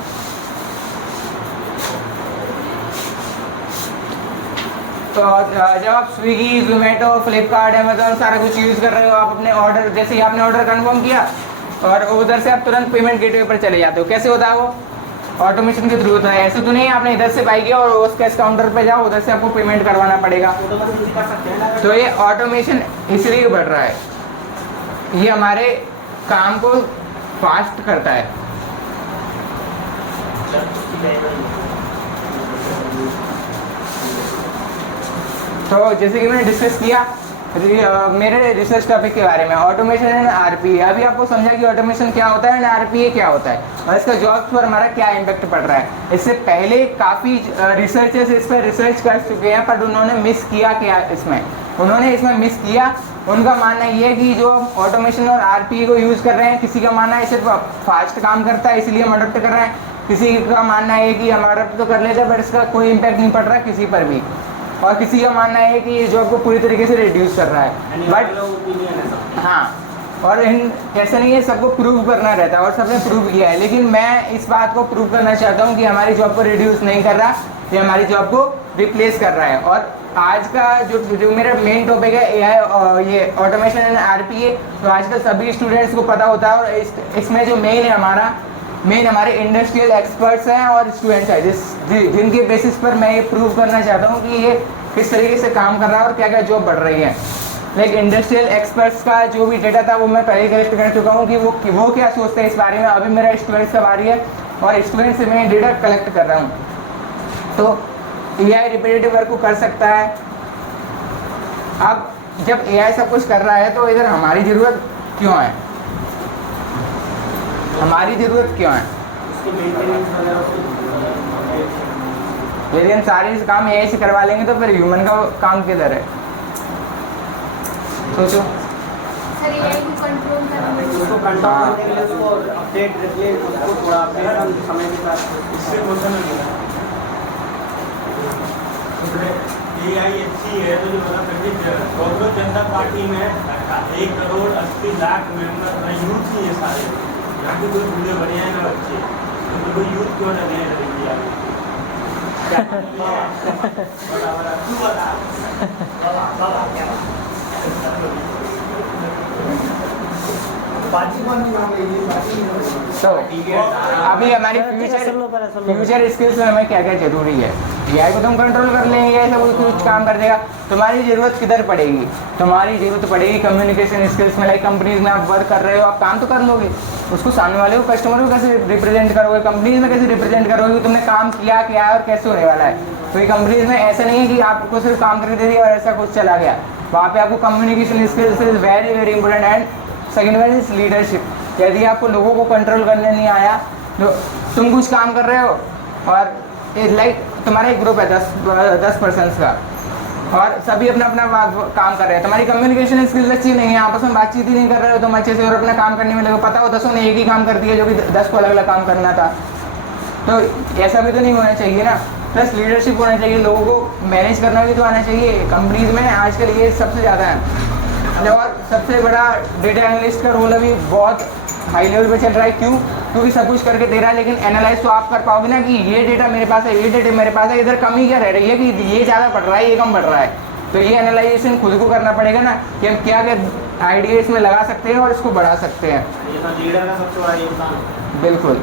तो जब आप स्विगी, जोमेटो, फ्लिपकार्ट, अमेजोन सारा कुछ यूज़ कर रहे हो, आप अपने ऑर्डर, जैसे ही आपने ऑर्डर कंफर्म किया और उधर से आप तुरंत पेमेंट गेटवे पर चले जाते हो। कैसे होता है वो? ऑटोमेशन के थ्रू होता है। ऐसे तो नहीं आपने इधर से बाई किया और उस कैश काउंटर पे जाओ, उधर से आपको पेमेंट करवाना पड़ेगा। तो ये ऑटोमेशन इसलिए बढ़ रहा है, ये हमारे काम को फास्ट करता है। तो जैसे कि मैंने डिस्कस किया मेरे रिसर्च टॉपिक के बारे में, ऑटोमेशन एंड आरपीए। अभी आपको समझा कि ऑटोमेशन क्या होता है एंड आरपीए क्या होता है और इसका जॉब्स पर हमारा क्या इम्पैक्ट पड़ रहा है। इससे पहले काफ़ी रिसर्चर्स इस पर रिसर्च कर चुके हैं, पर उन्होंने मिस किया क्या उन्होंने इसमें मिस किया। उनका मानना ये है कि जो ऑटोमेशन और आरपीए को यूज़ कर रहे हैं, किसी का मानना है सिर्फ फास्ट काम करता है इसलिए हम अडोप्ट कर रहे हैं, किसी का मानना है कि हम अडोप्ट तो कर लेते हैं बट इसका कोई इम्पैक्ट नहीं पड़ रहा किसी पर भी, और किसी का मानना है कि ये जॉब को पूरी तरीके से रिड्यूस कर रहा है। बट हाँ, और ऐसा नहीं है, सबको प्रूव करना रहता है और सबने प्रूव किया है, लेकिन मैं इस बात को प्रूव करना चाहता हूँ कि हमारी जॉब को रिड्यूस नहीं कर रहा, ये हमारी जॉब को रिप्लेस कर रहा है। और आज का जो मेरा मेन टॉपिक है एआई और ये ऑटोमेशन एंड आरपीए, तो आजकल सभी स्टूडेंट्स को पता होता है, और इसमें जो मेन हमारे इंडस्ट्रियल एक्सपर्ट्स हैं और स्टूडेंट्स हैं जिनके बेसिस पर मैं ये प्रूव करना चाहता हूँ कि ये किस तरीके से काम कर रहा है और क्या क्या जॉब बढ़ रही है। लाइक इंडस्ट्रियल एक्सपर्ट्स का जो भी डेटा था वो मैं पहले कलेक्ट कर चुका हूँ कि वो क्या सोचते हैं इस बारे में। अभी मेरा स्टूडेंट्स का बारी है और स्टूडेंट्स से मैं डेटा कलेक्ट कर रहा हूँ। तो एआई रिपीटेटिव वर्क को कर सकता है। अब जब एआई सब कुछ कर रहा है तो इधर हमारी ज़रूरत क्यों है, हमारी ज़रूरत क्यों है? यदि हम सारे काम एआई से करवा लेंगे तो फिर ह्यूमन का काम किधर है? सोचो। सर एआई को कंट्रोल करने उसको कंट्रोल करने के लिए उसको अपडेट रिप्लेस उसको थोड़ा अपडेट हम समय के साथ इससे क्वेश्चन मिला एआई अच्छी है तो जो मतलब कांग्रेस जनता पार्टी में 1,80,00,000 मेंबर यूथ ही है सारे, यहाँ के कोई बूढ़े बड़े हैं ना बच्चे, तो कोई यूथ क्यों ना नहीं रही है? तो अभी हमारी फ्यूचर स्किल्स में हमें क्या क्या जरूरी है? एआई को तुम कंट्रोल कर लेंगे, ऐसा कुछ काम कर देगा, तुम्हारी ज़रूरत किधर पड़ेगी? तुम्हारी ज़रूरत पड़ेगी कम्युनिकेशन स्किल्स में। लाइक कंपनीज में आप वर्क कर रहे हो, आप काम तो कर लोगे, उसको सामने वाले को कस्टमर को कैसे रिप्रेजेंट करोगे, कंपनीज में कैसे रिप्रेजेंट करोगे कि तुमने काम किया क्या है और कैसे होने वाला है। तो ये कंपनीज में ऐसा नहीं है कि आपको सिर्फ काम करके दे दिया और ऐसा कुछ चला गया, वहाँ पे आपको communication skills is very very important. And second one is leadership. यदि आपको लोगों को कंट्रोल करने नहीं आया, तो तुम कुछ काम कर रहे हो और लाइक तुम्हारा एक ग्रुप है 10 पर्सन्स का और सभी अपना अपना काम कर रहे हैं, तुम्हारी कम्युनिकेशन स्किल्स अच्छी नहीं है, आपस में बातचीत ही नहीं कर रहे हो तुम अच्छे से और अपना काम करने में लगे, पता हो 10 ने एक ही काम कर दिया जो कि 10 को अलग अलग काम करना था। तो ऐसा भी तो नहीं होना चाहिए ना। प्लस लीडरशिप होना चाहिए, लोगों को मैनेज करना भी तो आना चाहिए। कंपनीज में आजकल ये सबसे ज़्यादा है। और सबसे बड़ा डेटा एनालिस्ट का रोल अभी बहुत हाई लेवल पे चल रहा है। क्यों? क्योंकि सब कुछ करके दे रहा है, लेकिन एनालाइज तो आप कर पाओगे ना कि ये डेटा मेरे पास है, ये डेटा मेरे पास है, इधर कमी क्या रह रही है कि ये ज़्यादा बढ़ रहा है, ये कम बढ़ रहा है। तो ये एनालाइजेशन खुद को करना पड़ेगा ना कि हम क्या क्या आइडिया इसमें लगा सकते हैं और इसको बढ़ा सकते हैं। ये तो लीडर का सबसे बड़ा योगदान है। बिल्कुल।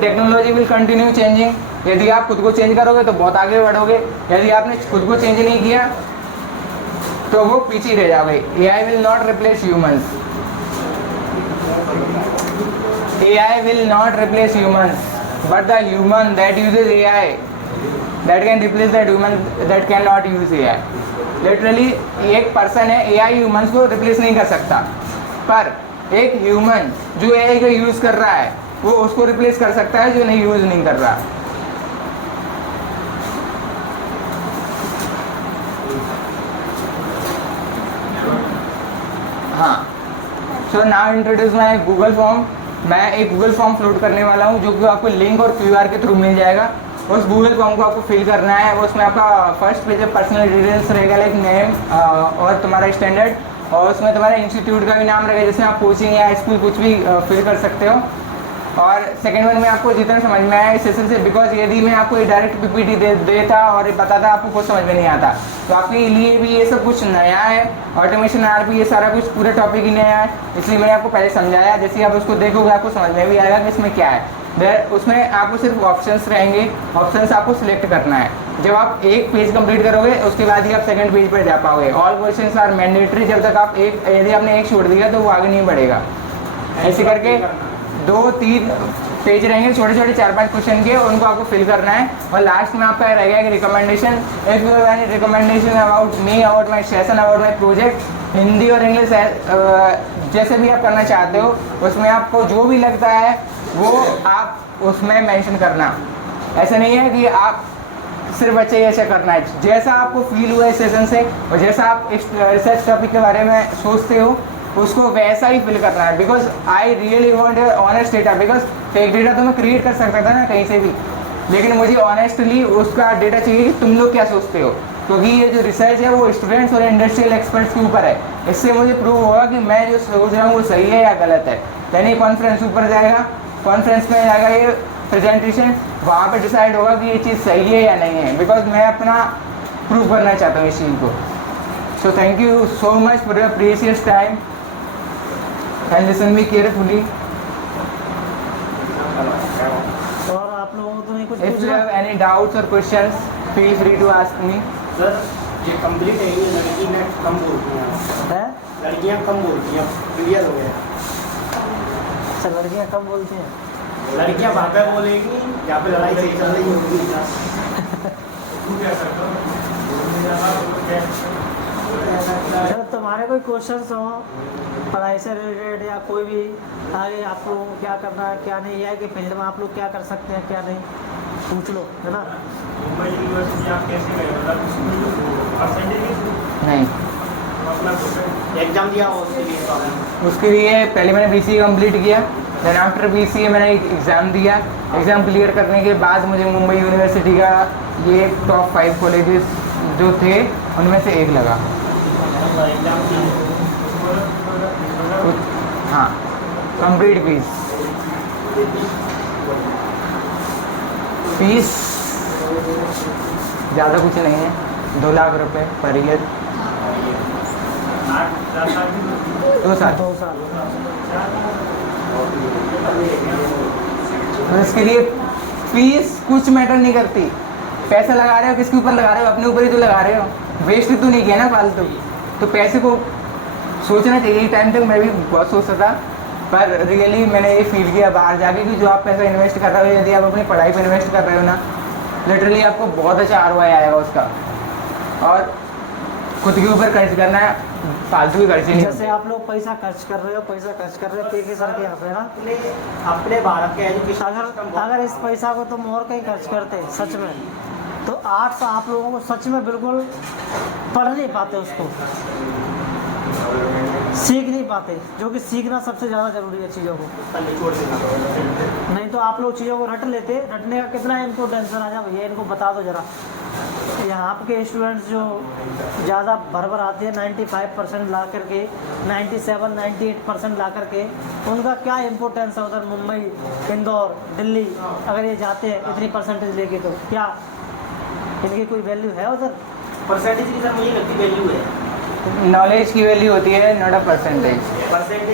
Technology will continue changing. यदि आप खुद को चेंज करोगे तो बहुत आगे बढ़ोगे, यदि आपने खुद को चेंज नहीं किया तो वो पीछे रह जाओगे। AI will not replace humans. AI will not replace humans, but the human that uses AI that can replace that human that cannot use AI. Literally एक पर्सन है, AI ह्यूमंस को रिप्लेस नहीं कर सकता, पर एक ह्यूमन जो AI का यूज़ कर रहा है वो उसको रिप्लेस कर सकता है जो नहीं यूज़ नहीं कर रहा। हाँ, so now introduce my Google form. मैं एक गूगल फॉर्म फ्लोट करने वाला हूँ जो कि आपको लिंक और QR के थ्रू मिल जाएगा। उस गूगल फॉर्म को आपको फिल करना है। उसमें आपका फर्स्ट पेज है, पर्सनल डिटेल्स रहेगा, लाइक नेम और तुम्हारा स्टैंडर्ड, और उसमें तुम्हारे इंस्टीट्यूट का भी नाम रहेगा जिसमें आप कोचिंग या स्कूल कुछ भी फिल कर सकते हो। और सेकेंड वन में आपको जितना समझ में आया इस सेशन से, बिकॉज यदि मैं आपको ये डायरेक्ट PPT देता और बताता आपको कुछ समझ में नहीं आता, तो आपके लिए भी ये सब कुछ नया है। ऑटोमेशन RP ये सारा कुछ पूरा टॉपिक ही नया है, इसलिए मैंने आपको पहले समझाया। जैसे आप उसको देखोगे आपको समझ में भी आएगा कि इसमें क्या है। उसमें आपको सिर्फ ऑप्शंस रहेंगे, ऑप्शंस आपको सिलेक्ट करना है। जब आप एक पेज कंप्लीट करोगे उसके बाद ही आप सेकंड पेज पर जा पाओगे। All questions are mandatory. जब तक आप यदि आपने एक छोड़ दिया तो वो आगे नहीं बढ़ेगा। ऐसे करके 2-3 पेज रहेंगे छोटे छोटे 4-5 क्वेश्चन के, उनको आपको फिल करना है। और लास्ट में आपका रहेगा एक recommendation. If you have any recommendation about me, about my session, about my project, Hindi और इंग्लिश जैसे भी आप करना चाहते हो, उसमें आपको जो भी लगता है वो आप उसमें मेंशन करना। ऐसा नहीं है कि आप सिर्फ अच्छा ही अच्छा करना है। जैसा आपको फील हुआ इस सेशन से और जैसा आप इस रिसर्च टॉपिक के बारे में सोचते हो उसको वैसा ही फिल करना है। Because I really want honest data. Because fake data तो मैं क्रिएट कर सकता था ना कहीं से भी, लेकिन मुझे ऑनेस्टली उसका डेटा चाहिए कि तुम लोग क्या सोचते हो, क्योंकि ये जो रिसर्च है वो स्टूडेंट्स और इंडस्ट्रियल एक्सपर्ट्स के ऊपर है। इससे मुझे प्रूव होगा कि मैं जो सोच रहा हूँ वो सही है या गलत है। यानी कॉन्फ्रेंस ऊपर जाएगा, कॉन्फ्रेंस में जाएगा ये प्रेजेंटेशन, वहाँ पर डिसाइड होगा कि ये चीज़ सही है या नहीं है। बिकॉज मैं अपना प्रूव करना चाहता हूँ इस चीज़ को। So thank you so much for your precious time and listen me carefully. और आप लोगों को तो नहीं कुछ If you पूछना? have any doubts or questions, feel free to ask me. Sir ये कंप्लीट है, ये लड़की में कम बोलती हैं, है? लड़कियां कम बोलती हैं, क्लियर हो गया। अच्छा, लड़कियाँ कम बोलती हैं। लड़कियां वहाँ पे बोलेंगी यहाँ पे लड़ाई सही चल रही होगी। तू क्या करता है? जब तुम्हारे कोई क्वेश्चंस हो पढ़ाई से रिलेटेड या कोई भी आगे आप लोगों को क्या करना है क्या नहीं, है कि फील्ड में आप लोग क्या कर सकते हैं क्या नहीं, पूछ लो, है ना। मुंबई यूनिवर्सिटी आप कैसे गए? मतलब परसेंटेज नहीं, अपना एग्जाम दिया हो उसके लिए प्रॉब्लम। उसके लिए पहले मैंने BCA कंप्लीट किया, देन आफ्टर BCA मैंने एक एग्ज़ाम दिया। एग्ज़ाम क्लियर करने के बाद मुझे मुंबई यूनिवर्सिटी का ये टॉप 5 कॉलेजेस जो थे उनमें से एक लगा। हाँ, कंप्लीट फीस ज़्यादा कुछ नहीं है, 2 लाख रुपए पर ईयर, 2 साल। 2 साल। तो इसके लिए फीस कुछ मैटर नहीं करती। पैसा लगा रहे हो किसके ऊपर लगा रहे हो? अपने ऊपर ही तो लगा रहे हो, वेस्ट तो नहीं किया ना फालतू। तो पैसे को सोचना चाहिए। टाइम तक मैं भी बहुत सोचता था, पर रियली मैंने ये फील किया बाहर जाके कि जो आप पैसा इन्वेस्ट कर रहे हो, यदि आप अपनी पढ़ाई पर इन्वेस्ट कर रहे हो ना, लिटरली आपको बहुत अच्छा ROI आएगा उसका। और खुद के ऊपर खर्च करना है, फालतू की खर्च नहीं। जैसे आप लोग पैसा खर्च कर रहे हो के सर के यहाँ पे ना, अपने भारत के एजुकेशन अगर इस पैसा को तुम और कहीं खर्च करते सच में, तो 8 साल आप लोगों को सच में बिल्कुल पढ़ नहीं पाते, उसको सीख नहीं पाते, जो कि सीखना सबसे ज़्यादा ज़रूरी है चीज़ों को। छोड़ देना। नहीं तो आप लोग चीज़ों को रट लेते, रटने का कितना इनको टेंशन आ जाए भैया, इनको बता दो ज़रा। यहाँ के स्टूडेंट्स जो ज़्यादा भर आते हैं 95% ला करके, 97-98% ला करके, उनका क्या इम्पोर्टेंस है उधर मुंबई, इंदौर, दिल्ली अगर ये जाते हैं इतनी परसेंटेज लेके, तो क्या इनकी कोई वैल्यू है उधर? परसेंटेज की सर मुझे लगती वैल्यू है। नॉलेज की वैल्यू होती है not a percentage.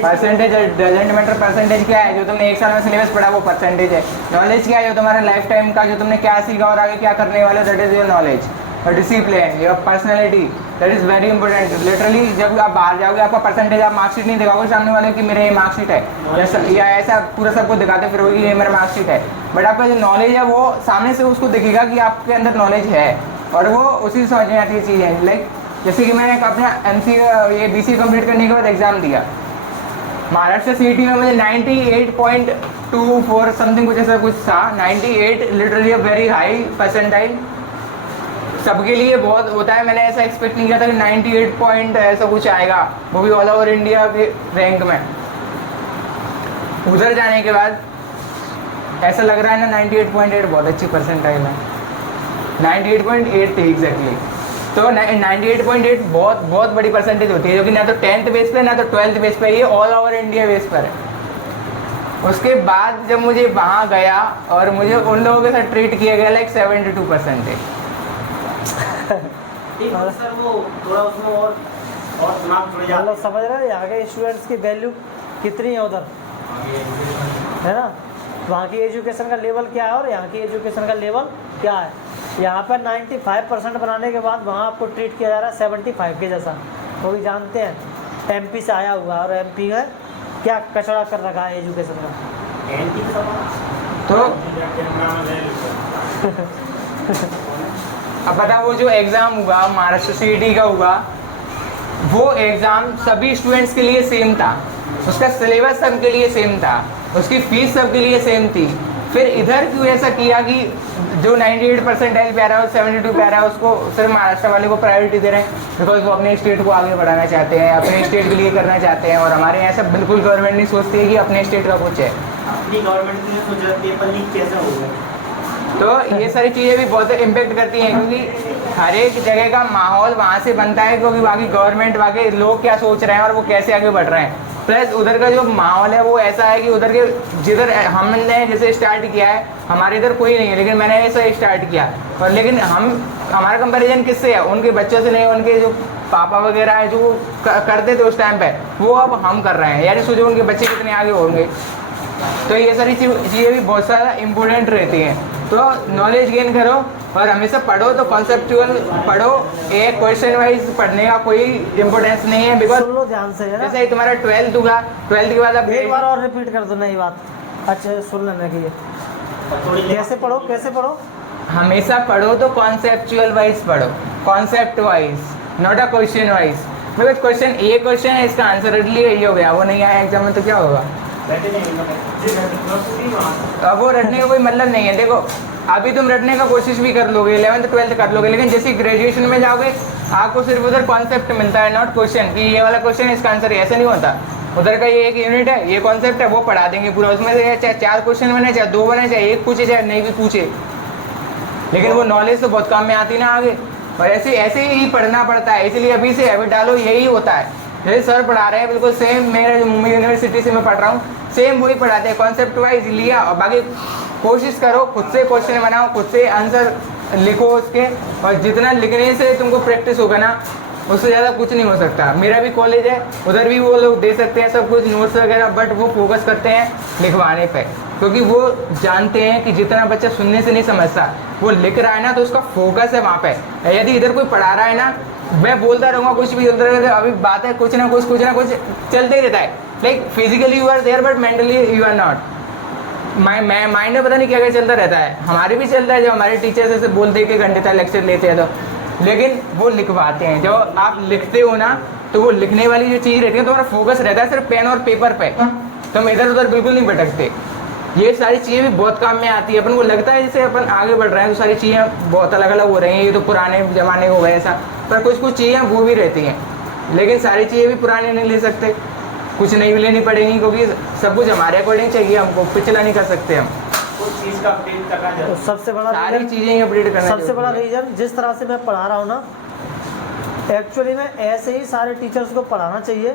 Percentage doesn't matter. Percentage क्या है? जो तुमने एक साल में सिलेबस पढ़ा वो परसेंटेज है। नॉलेज क्या है? जो तुम्हारे लाइफ टाइम का जो तुमने क्या सीखा और आगे क्या करने वाले, दैट इज योर नॉलेज। और discipline, your personality, that is very important. Literally जब आप बाहर जाओगे आपका परसेंटेज, आप मार्कशीट नहीं दिखाओगे सामने वाले कि मेरे ये मार्कशीट है या ऐसा पूरा सबको दिखाते फिर ये मेरा मार्कशीट है। बट आपका जो नॉलेज है वो सामने से उसको दिखेगा कि आपके अंदर नॉलेज है और वो उसी से समझ में आती है चीज़ें। लाइक जैसे कि मैंने अपना ये BC कंप्लीट करने के बाद एग्ज़ाम दिया महाराष्ट्र CET में, मुझे 98.24 समथिंग कुछ ऐसा कुछ था। 98 लिटरली वेरी हाई परसेंटाइल, सबके लिए बहुत होता है। मैंने ऐसा एक्सपेक्ट नहीं किया था कि 98 पॉइंट ऐसा कुछ आएगा, वो भी ऑल ओवर इंडिया के रैंक में। उधर जाने के बाद ऐसा लग रहा है ना 98.8 बहुत अच्छी परसेंटाइल है। 98.8 थी एग्जैक्टली। तो 98.8 बहुत बहुत बड़ी परसेंटेज होती है, जो कि ना तो 10th बेस पे ना तो 12th बेस पे, ये ऑल ओवर इंडिया बेस पर है। उसके बाद जब मुझे वहाँ गया और मुझे उन लोगों के साथ ट्रीट किया गया लाइक 72%। सर वो थोड़ा उसमें और दिमाग थोड़ा ज़्यादा मतलब समझ रहे हैं यहाँ के स्टूडेंट्स की वैल्यू कितनी है उधर, है ना। वहाँ की एजुकेशन का लेवल क्या है और यहाँ की एजुकेशन का लेवल क्या है। यहाँ पर 95% बनाने के बाद वहाँ आपको ट्रीट किया जा रहा है 75 के जैसा। वो भी जानते हैं MP से आया हुआ है और MP में क्या कचरा कर रखा है एजुकेशन का। तो अब पता वो जो एग्ज़ाम हुआ महाराष्ट्र CET का हुआ, वो एग्ज़ाम सभी स्टूडेंट्स के लिए सेम था, उसका सिलेबस सबके लिए सेम था, उसकी फ़ीस सबके लिए सेम थी। फिर इधर क्यों ऐसा किया कि जो 98 परसेंटाइल पे आ रहा है और 72 पे आ रहा है उसको सिर्फ महाराष्ट्र वाले को प्रायोरिटी दे रहे हैं, बिकॉज वो अपने स्टेट को आगे बढ़ाना चाहते हैं, अपने स्टेट के लिए करना चाहते हैं। और हमारे यहाँ सब बिल्कुल गवर्नमेंट नहीं सोचती है कि अपने स्टेट का कुछ है। अपनी गवर्नमेंट ने सोचा पेपर लीक कैसे होगा। तो ये सारी चीज़ें भी बहुत इम्पेक्ट करती हैं, क्योंकि हर एक जगह का माहौल वहाँ से बनता है, क्योंकि बाकी गवर्नमेंट बाकी लोग क्या सोच रहे हैं और वो कैसे आगे बढ़ रहे हैं। प्लस उधर का जो माहौल है वो ऐसा है कि उधर के जिधर हमने जैसे स्टार्ट किया है, हमारे इधर कोई नहीं है लेकिन मैंने ऐसा स्टार्ट किया। और लेकिन हमारा कंपैरिजन किससे है? उनके बच्चों से नहीं, उनके जो पापा वगैरह है जो करते थे उस टाइम पे, वो अब हम कर रहे हैं। यानी सोचो उनके बच्चे कितने आगे होंगे। तो ये सारी चीज़ें भी बहुत ज़्यादा इम्पोर्टेंट रहती हैं। तो नॉलेज गेन करो और हमेशा पढ़ो, तो कॉन्सेप्चुअल पढ़ो। एक क्वेश्चन वाइज पढ़ने का कोई इम्पोर्टेंस नहीं है, बिकॉज सुन लो ध्यान से, है ना। जैसे ही तुम्हारा 12th होगा, 12th के बाद आप एक बार और रिपीट कर दो नई बात। अच्छा सुन लेने की, कैसे पढ़ो कैसे पढ़ो? हमेशा पढ़ो तो कॉन्सेप्चुअल वाइज पढ़ो, concept wise, not a question wise. Because question ये क्वेश्चन है, इसका आंसर रेडली यही हो गया, वो नहीं आया एग्जाम में तो क्या होगा? अब वो रटने का कोई मतलब नहीं है। देखो अभी तुम रटने का कोशिश भी कर लोगे, 11th 12th कर लोगे, लेकिन जैसे ग्रेजुएशन में जाओगे आपको सिर्फ उधर कॉन्सेप्ट मिलता है, नॉट क्वेश्चन कि ये वाला क्वेश्चन इसका आंसर ऐसे नहीं होता। उधर का ये एक यूनिट है, ये कॉन्सेप्ट है, वो पढ़ा देंगे पूरा। उसमें से चाहे 4 क्वेश्चन बने, चाहे 2 बने, चाहे 1 पूछे, चाहे नहीं भी पूछे, लेकिन वो नॉलेज तो बहुत काम में आती ना आगे। और ऐसे ही पढ़ना पड़ता है, इसलिए अभी से हैबिट डालो, यही होता है। जैसे सर पढ़ा रहे हैं बिल्कुल सेम, मेरा जो मुंबई यूनिवर्सिटी से मैं पढ़ रहा हूँ सेम वही पढ़ाते हैं, कॉन्सेप्ट वाइज लिया। और बाकी कोशिश करो खुद से क्वेश्चन बनाओ, खुद से आंसर लिखो उसके, और जितना लिखने से तुमको प्रैक्टिस होगा ना उससे ज़्यादा कुछ नहीं हो सकता। मेरा भी कॉलेज है, उधर भी वो लोग दे सकते हैं सब कुछ नोट्स वगैरह, बट वो फोकस करते हैं लिखवाने पे, क्योंकि वो जानते हैं कि जितना बच्चा सुनने से नहीं समझता, वो लिख रहा है ना तो उसका फोकस है वहाँ पे। यदि इधर कोई पढ़ा रहा है ना, मैं बोलता रहूँगा कुछ भी बोलता रहता, अभी बात है कुछ ना कुछ चलते ही रहता है। Like physically you are there but mentally you are not. Mind में पता नहीं क्या क्या चलता रहता है। हमारे भी चलता है, जब हमारे टीचर्स ऐसे बोलते हैं कि घंटे तक लेक्चर लेते हैं तो, लेकिन वो लिखवाते हैं। जब आप लिखते हो ना तो वो लिखने वाली जो चीज़ रहती है, तुम्हारा फोकस रहता है सिर्फ पेन और पेपर पे, तुम इधर उधर बिल्कुल नहीं भटकते। ये सारी चीज़ें भी बहुत काम में आती है। अपन को लगता है जैसे अपन आगे बढ़ रहे हैं तो सारी चीज़ें बहुत अलग अलग हो रही हैं, ये तो पुराने ज़माने हो गए ऐसा, पर कुछ कुछ चीज़ें वो भी रहती हैं। लेकिन सारी चीज़ें भी पुरानी नहीं ले सकते, कुछ नई भी लेनी पड़ेगी, क्योंकि सब कुछ हमारे अकॉर्डिंग चाहिए, हमको पिछला नहीं कर सकते हम। उस चीज़ का अपडेट करना तो चाहिए, सबसे बड़ा सारी चीज़ें अपडेट करना सबसे बड़ा रीज़न, जिस तरह से मैं पढ़ा रहा हूँ ना, एक्चुअली में ऐसे ही सारे टीचर्स को पढ़ाना चाहिए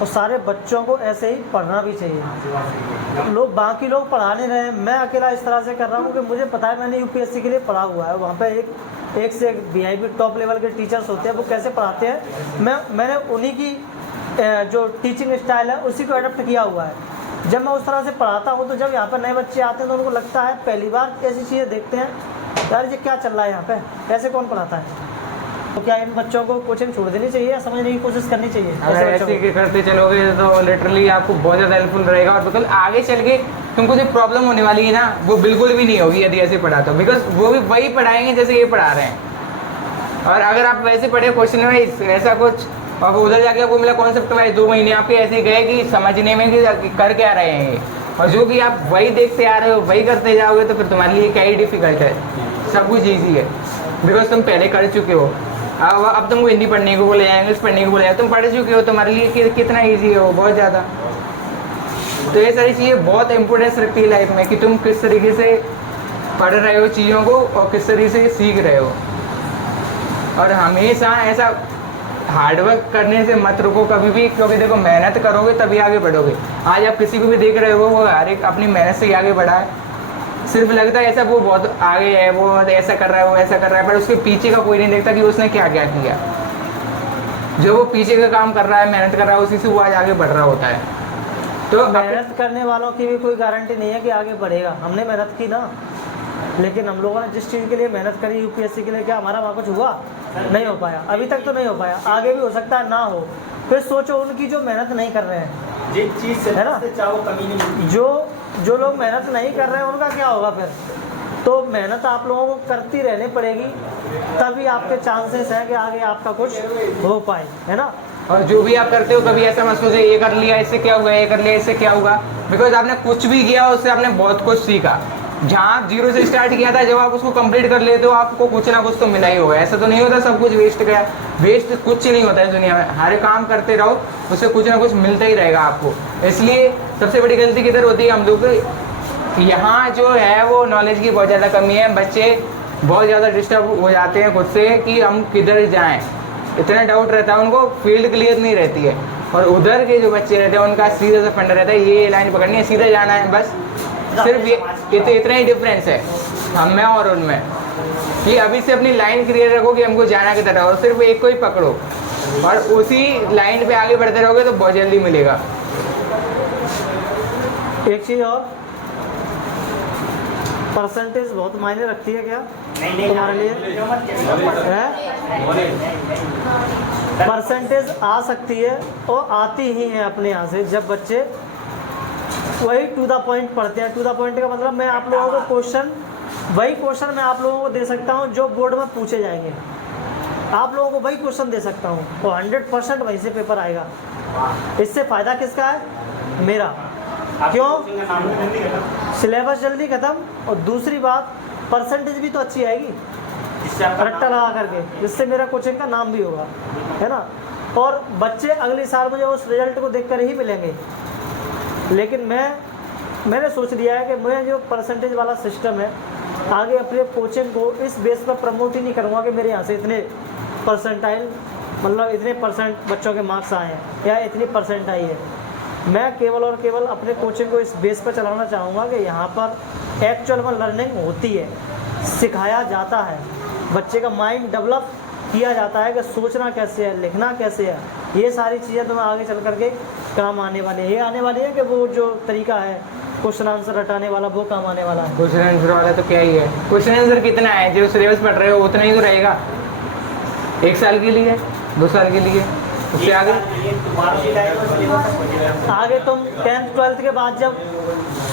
और सारे बच्चों को ऐसे ही पढ़ना भी चाहिए। लोग बाकी लोग पढ़ा नहीं रहे हैं, मैं अकेला इस तरह से कर रहा हूँ कि मुझे पता है मैंने यूपीएससी के लिए पढ़ा हुआ है। वहाँ पे एक से एक वीआईपी टॉप लेवल के टीचर्स होते हैं, वो कैसे पढ़ाते हैं मैंने उन्हीं की जो टीचिंग स्टाइल है उसी को अडॉप्ट किया हुआ है। जब मैं उस तरह से पढ़ाता हूँ तो जब यहाँ पर नए बच्चे आते हैं तो उनको लगता है, पहली बार ऐसी चीज़ें देखते हैं, यार ये क्या चल रहा है यहाँ पे, ऐसे कौन पढ़ाता है। तो क्या इन बच्चों को कोचिंग छोड़ देनी चाहिए या समझने की कोशिश करनी चाहिए? अगर ऐसे करते चलोगे तो लिटरली आपको बहुत ज़्यादा हेल्पफुल रहेगा, और बिल्कुल आगे चल के तुमको जो प्रॉब्लम होने वाली है ना वो बिल्कुल भी नहीं होगी यदि ऐसे पढ़ाते हो, बिकॉज वो भी वही पढ़ाएंगे जैसे ये पढ़ा रहे हैं। और अगर आप वैसे पढ़े क्वेश्चन वाइज ऐसा कुछ, और उधर जाके आपको मिला कॉन्सेप्ट वाइज, 2 महीने आपके ऐसे गए कि समझने में कि कर क्या रहे हैं ये, और जो कि आप वही देखते आ रहे हो वही करते जाओगे तो फिर तुम्हारे लिए क्या ही डिफिकल्ट है, सब कुछ ईजी है, बिकॉज तुम पहले कर चुके हो। अब तुमको हिंदी पढ़ने को बोले, इंग्लिश पढ़ने को बोले, तुम पढ़ चुके हो, तुम्हारे लिए कितना ईजी है वो, बहुत ज़्यादा। तो ये सारी चीज़ें बहुत इंपॉर्टेंस रखती है लाइफ में कि तुम किस तरीके से पढ़ रहे हो चीज़ों को और किस तरीके से सीख रहे हो। और हमेशा ऐसा हार्डवर्क करने से मत रुको कभी भी, क्योंकि देखो मेहनत करोगे तभी आगे बढ़ोगे। आज आप किसी को भी देख रहे हो वो हर एक अपनी मेहनत से आगे बढ़ा है, सिर्फ लगता है ऐसा वो बहुत आगे है, वो ऐसा कर रहा है, वो ऐसा कर रहा है, पर उसके पीछे का कोई नहीं देखता कि उसने क्या क्या किया। जो वो पीछे का काम कर रहा है, मेहनत कर रहा है, उसी से वो आज आगे बढ़ रहा होता है। तो मेहनत करने वालों की भी कोई गारंटी नहीं है कि आगे बढ़ेगा। हमने मेहनत की ना, लेकिन हम लोगों ने जिस चीज़ के लिए मेहनत करी यूपीएससी के लिए, क्या हमारा वहाँ कुछ हुआ? नहीं हो पाया, अभी तक तो नहीं हो पाया, आगे भी हो सकता है ना हो। फिर सोचो उनकी जो मेहनत नहीं कर रहे हैं, जिस चीज़ से है ना, चाहो कमी नहीं मिलती। जो लोग मेहनत नहीं कर रहे हैं उनका क्या होगा फिर? तो मेहनत आप लोगों को करती रहनी पड़ेगी, तभी आपके चांसेस हैं कि आगे आपका कुछ हो पाए, है ना। और जो भी आप करते हो कभी ऐसा मत सोचो ये कर लिया इससे क्या होगा, ये कर लिया इससे क्या होगा, बिकॉज आपने कुछ भी किया उससे आपने बहुत कुछ सीखा। जहाँ आप 0 से स्टार्ट किया था, जब आप उसको कंप्लीट कर लेते हो आपको कुछ ना कुछ तो मिला ही होगा। ऐसा तो नहीं होता सब कुछ वेस्ट गया, वेस्ट कुछ नहीं होता है दुनिया में। हर काम करते रहो, उससे कुछ ना कुछ मिलता ही रहेगा आपको। इसलिए सबसे बड़ी गलती किधर होती है हम लोग, यहाँ जो है वो नॉलेज की बहुत ज़्यादा कमी है। बच्चे बहुत ज़्यादा डिस्टर्ब हो जाते हैं खुद से कि हम किधर जाएँ, इतना डाउट रहता है उनको, फील्ड क्लियर नहीं रहती है। और उधर के जो बच्चे रहते हैं उनका सीधा सा फंडा रहता है, ये लाइन पकड़नी है, सीधा जाना है बस। सिर्फ ये इतना ही डिफरेंस है हम में और उनमें, कि अभी से अपनी लाइन क्लियर रखो कि हमको जाना किधर है, और सिर्फ एक को ही पकड़ो और उसी लाइन पे आगे बढ़ते रहोगे तो बहुत जल्दी मिलेगा। एक चीज़ और, परसेंटेज बहुत मायने रखती है क्या तुम्हारे लिए? परसेंटेज आ सकती है और आती ही है अपने यहाँ से, जब बच्चे वही टू द पॉइंट पढ़ते हैं। टू द पॉइंट का मतलब मैं आप लोगों को वही क्वेश्चन मैं आप लोगों को दे सकता हूँ जो बोर्ड में पूछे जाएंगे। आप लोगों को वही क्वेश्चन दे सकता हूँ और 100% वहीं से पेपर आएगा। इससे फ़ायदा किसका है? मेरा। क्यों? सिलेबस जल्दी ख़त्म, और दूसरी बात परसेंटेज भी तो अच्छी आएगी रट्टा लगा करके, जिससे मेरा कोचिंग का नाम भी होगा, है ना। और बच्चे अगले साल मुझे उस रिजल्ट को देखकर ही मिलेंगे। लेकिन मैंने सोच लिया है कि मैं जो परसेंटेज वाला सिस्टम है, आगे अपने कोचिंग को इस बेस पर प्रमोट ही नहीं करूँगा कि मेरे यहाँ से इतने परसेंटाइल, मतलब इतने परसेंट बच्चों के मार्क्स आए हैं या इतनी परसेंट आई है। मैं केवल और केवल अपने कोचिंग को इस बेस पर चलाना चाहूँगा कि यहाँ पर एक्चुअल में लर्निंग होती है, सिखाया जाता है, बच्चे का माइंड डेवलप किया जाता है कि सोचना कैसे है, लिखना कैसे है। ये सारी चीज़ें तो मैं आगे चल करके काम आने वाली है। ये आने वाली है कि वो जो तरीका है क्वेश्चन आंसर रटाने वाला, वो काम आने वाला है। क्वेश्चन आंसर वाला तो क्या ही है, क्वेश्चन आंसर कितना है, जो सिलेबस पढ़ रहे हो उतना ही तो रहेगा। 1 साल के लिए, 2 साल के लिए, उससे आगे तुम 10th 12th के बाद जब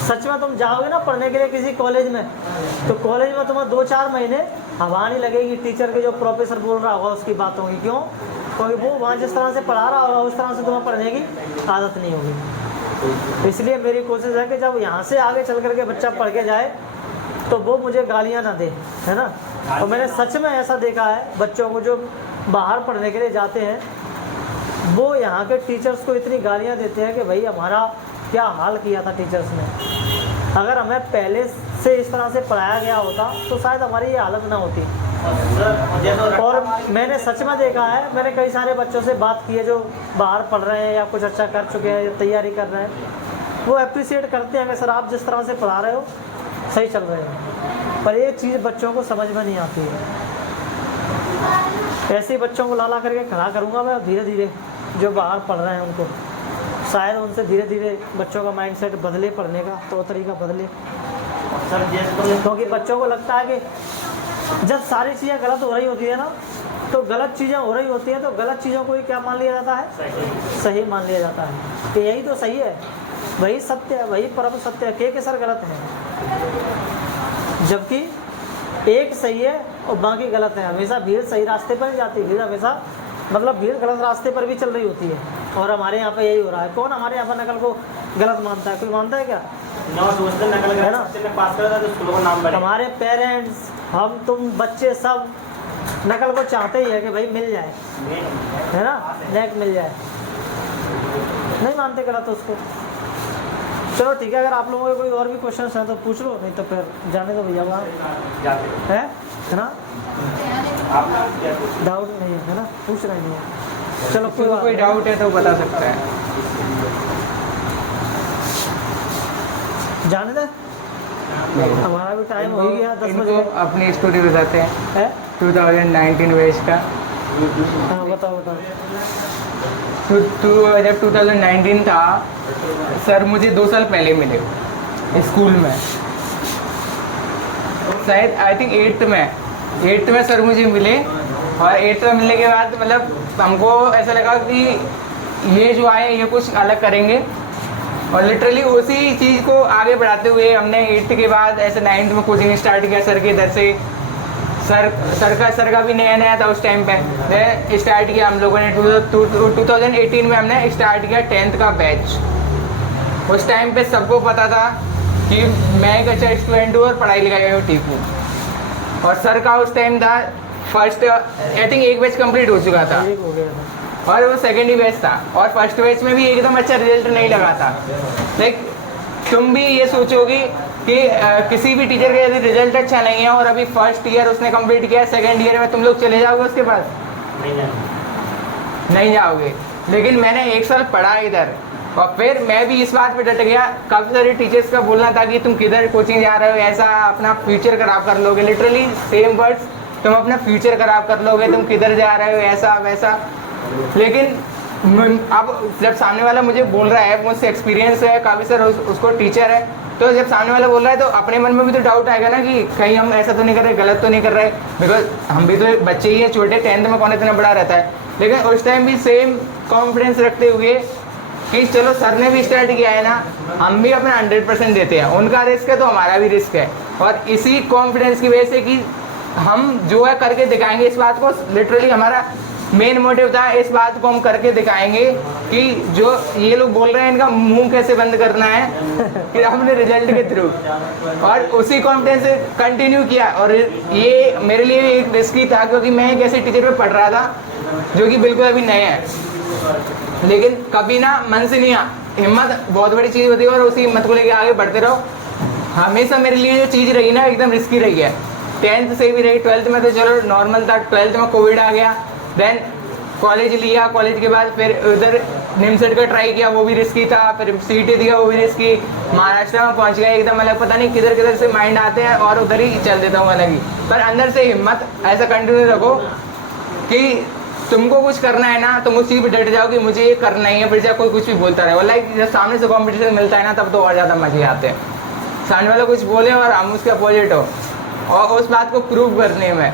सच में तुम जाओगे ना पढ़ने के लिए किसी कॉलेज में, तो कॉलेज में तुम्हें 2-4 महीने हवा नहीं लगेगी टीचर के जो प्रोफेसर बोल रहा होगा उसकी बातों की। क्यों? क्योंकि वो वहाँ जिस तरह से पढ़ा रहा होगा उस तरह से तुम्हें पढ़ने की आदत नहीं होगी। इसलिए मेरी कोशिश है कि जब यहाँ से आगे चल करके बच्चा पढ़ के जाए तो वो मुझे गालियाँ ना दे, है ना। और मैंने सच में ऐसा देखा है, बच्चों को जो बाहर पढ़ने के लिए जाते हैं वो यहाँ के टीचर्स को इतनी गालियाँ देते हैं कि भाई हमारा क्या हाल किया था टीचर्स ने। अगर हमें पहले से इस तरह से पढ़ाया गया होता तो शायद हमारी ये हालत ना होती। और जैसे और मैंने सच में देखा है, मैंने कई सारे बच्चों से बात की है जो बाहर पढ़ रहे हैं या कुछ अच्छा कर चुके हैं या तैयारी कर रहे हैं, वो अप्रिशिएट करते हैं कि सर आप जिस तरह से पढ़ा रहे हो सही चल रहे हो, पर एक चीज़ बच्चों को समझ में नहीं आती है। ऐसे बच्चों को ला करके खड़ा करूँगा मैं, धीरे धीरे जो बाहर पढ़ रहे हैं उनको शायद उनसे धीरे धीरे बच्चों का माइंडसेट बदले, पढ़ने का तौर तरीका बदले। सर जैसे क्योंकि बच्चों को लगता है कि जब सारी चीज़ें गलत हो रही होती है ना, तो गलत चीज़ें हो रही होती हैं तो गलत चीज़ों को ही क्या मान लिया जाता है, सही मान लिया जाता है कि यही तो सही है, वही सत्य है, वही परम सत्य है, के सर गलत है। जबकि एक सही है और बाकी गलत है। हमेशा भीड़ सही रास्ते पर नहीं जाती, भीड़ हमेशा मतलब भीड़ गलत रास्ते पर भी चल रही होती है, और हमारे यहाँ पे यही हो रहा है। कौन हमारे यहाँ पर नकल को गलत मानता है? कोई मानता है क्या? नौ सोचते नकल है ना? करना पास कर तो स्कूलों का नाम बढ़े। हमारे पेरेंट्स, हम तुम बच्चे सब नकल को चाहते ही है कि भाई मिल जाए, है ना, नेक मिल जाए, नहीं मानते गलत उसको। चलो ठीक है, अगर आप लोगों के कोई और भी क्वेश्चन हैं तो पूछ लो, नहीं तो फिर जाने दो भैया वहाँ जाते है ना, आपका क्या कुछ डाउट नहीं है ना, पूछ रहे हैं। चलो किसी को कोई डाउट है तो बता सकता है। जाने दे, हमारा भी टाइम हो ही गया 10 इनको बजे अपनी स्टोरी बताते हैं है। 2019 बैच का। हाँ बताओ बताओ। जब 2019 था, सर मुझे 2 साल पहले मिले स्कूल में, शायद आई थिंक 8th में सर मुझे मिले। और 8th में मिलने के बाद मतलब हमको ऐसा लगा कि ये जो आए ये कुछ अलग करेंगे, और लिटरली उसी चीज़ को आगे बढ़ाते हुए हमने 8th के बाद ऐसे 9th में कोचिंग स्टार्ट किया सर के इधर से। सर का भी नया था उस टाइम पे स्टार्ट किया हम लोगों ने। 2018 में हमने स्टार्ट किया 10th का बैच। उस टाइम पे सबको पता था कि मैं एक अच्छा स्टूडेंट हूँ और पढ़ाई लिखाई में ठीक हूँ। और सर का उस टाइम था फर्स्ट, आई थिंक एक बैच कंप्लीट हो चुका था एक हो गया था। और वो सेकेंड ही बैच था, और फर्स्ट बैच में भी एकदम अच्छा रिजल्ट नहीं लगा था। लाइक तुम भी ये सोचोगे कि किसी भी टीचर का यदि रिजल्ट अच्छा नहीं है और अभी फर्स्ट ईयर उसने कंप्लीट किया, सेकेंड ईयर में तुम लोग चले जाओगे उसके पास? नहीं जाओगे। लेकिन मैंने 1 साल पढ़ा इधर, और फिर मैं भी इस बात पे डट गया। काफ़ी सारे टीचर्स का बोलना था कि तुम किधर कोचिंग जा रहे हो, ऐसा अपना फ्यूचर खराब कर लोगे, लिटरली सेम वर्ड्स, तुम अपना फ्यूचर खराब कर लोगे, तुम किधर जा रहे हो, ऐसा वैसा। लेकिन अब जब सामने वाला मुझे बोल रहा है, मुझसे एक्सपीरियंस है काफ़ी सर, उसको टीचर है, तो जब सामने वाला बोल रहा है तो अपने मन में भी तो डाउट आएगा ना कि कहीं हम ऐसा तो नहीं कर रहे, गलत तो नहीं कर रहे, बिकॉज हम भी तो बच्चे ही हैं, छोटे, 10th में कौन इतना बड़ा रहता है। लेकिन उस टाइम भी सेम कॉन्फिडेंस रखते हुए कि चलो सर ने भी स्टार्ट किया है ना, हम भी अपना 100% देते हैं, उनका रिस्क है तो हमारा भी रिस्क है। और इसी कॉन्फिडेंस की वजह से कि हम जो है करके दिखाएंगे, इस बात को लिटरली हमारा मेन मोटिव था, इस बात को हम करके दिखाएंगे कि जो ये लोग बोल रहे हैं इनका मुंह कैसे बंद करना है कि हमने रिजल्ट के थ्रू। और उसी कॉन्फिडेंस से कंटिन्यू किया। और ये मेरे लिए भी एक रिस्की था, क्योंकि मैं एक ऐसे टीचर पे पढ़ रहा था जो कि बिल्कुल अभी नया है, लेकिन कभी ना मन से नहीं, हिम्मत बहुत बड़ी चीज़ होती है, और उसी हिम्मत को लेके आगे बढ़ते रहो। हमेशा मेरे लिए जो चीज़ रही ना एकदम रिस्की रही है, 10th से भी रही, 12th में तो चलो नॉर्मल था, 12th में कोविड आ गया, देन कॉलेज लिया, कॉलेज के बाद फिर उधर निमसेट का ट्राई किया, वो भी रिस्की था, फिर सीटी दिया, वो भी रिस्की, महाराष्ट्र में पहुंच गया एकदम अलग, पता नहीं किधर किधर से माइंड आते हैं और उधर ही चल देता हूँ अलग ही। पर अंदर से हिम्मत ऐसा कंटिन्यू रखो कि तुमको कुछ करना है ना, तुम उस चीज़ पर डट जाओ कि मुझे ये करना ही है, फिर चाहे कोई कुछ भी बोलता रहे। लाइक जब सामने से कॉम्पिटिशन मिलता है ना, तब तो और ज़्यादा मजे आते हैं। सामने वाला कुछ बोले और हम उसके अपोजिट हो, और उस बात को प्रूव करने में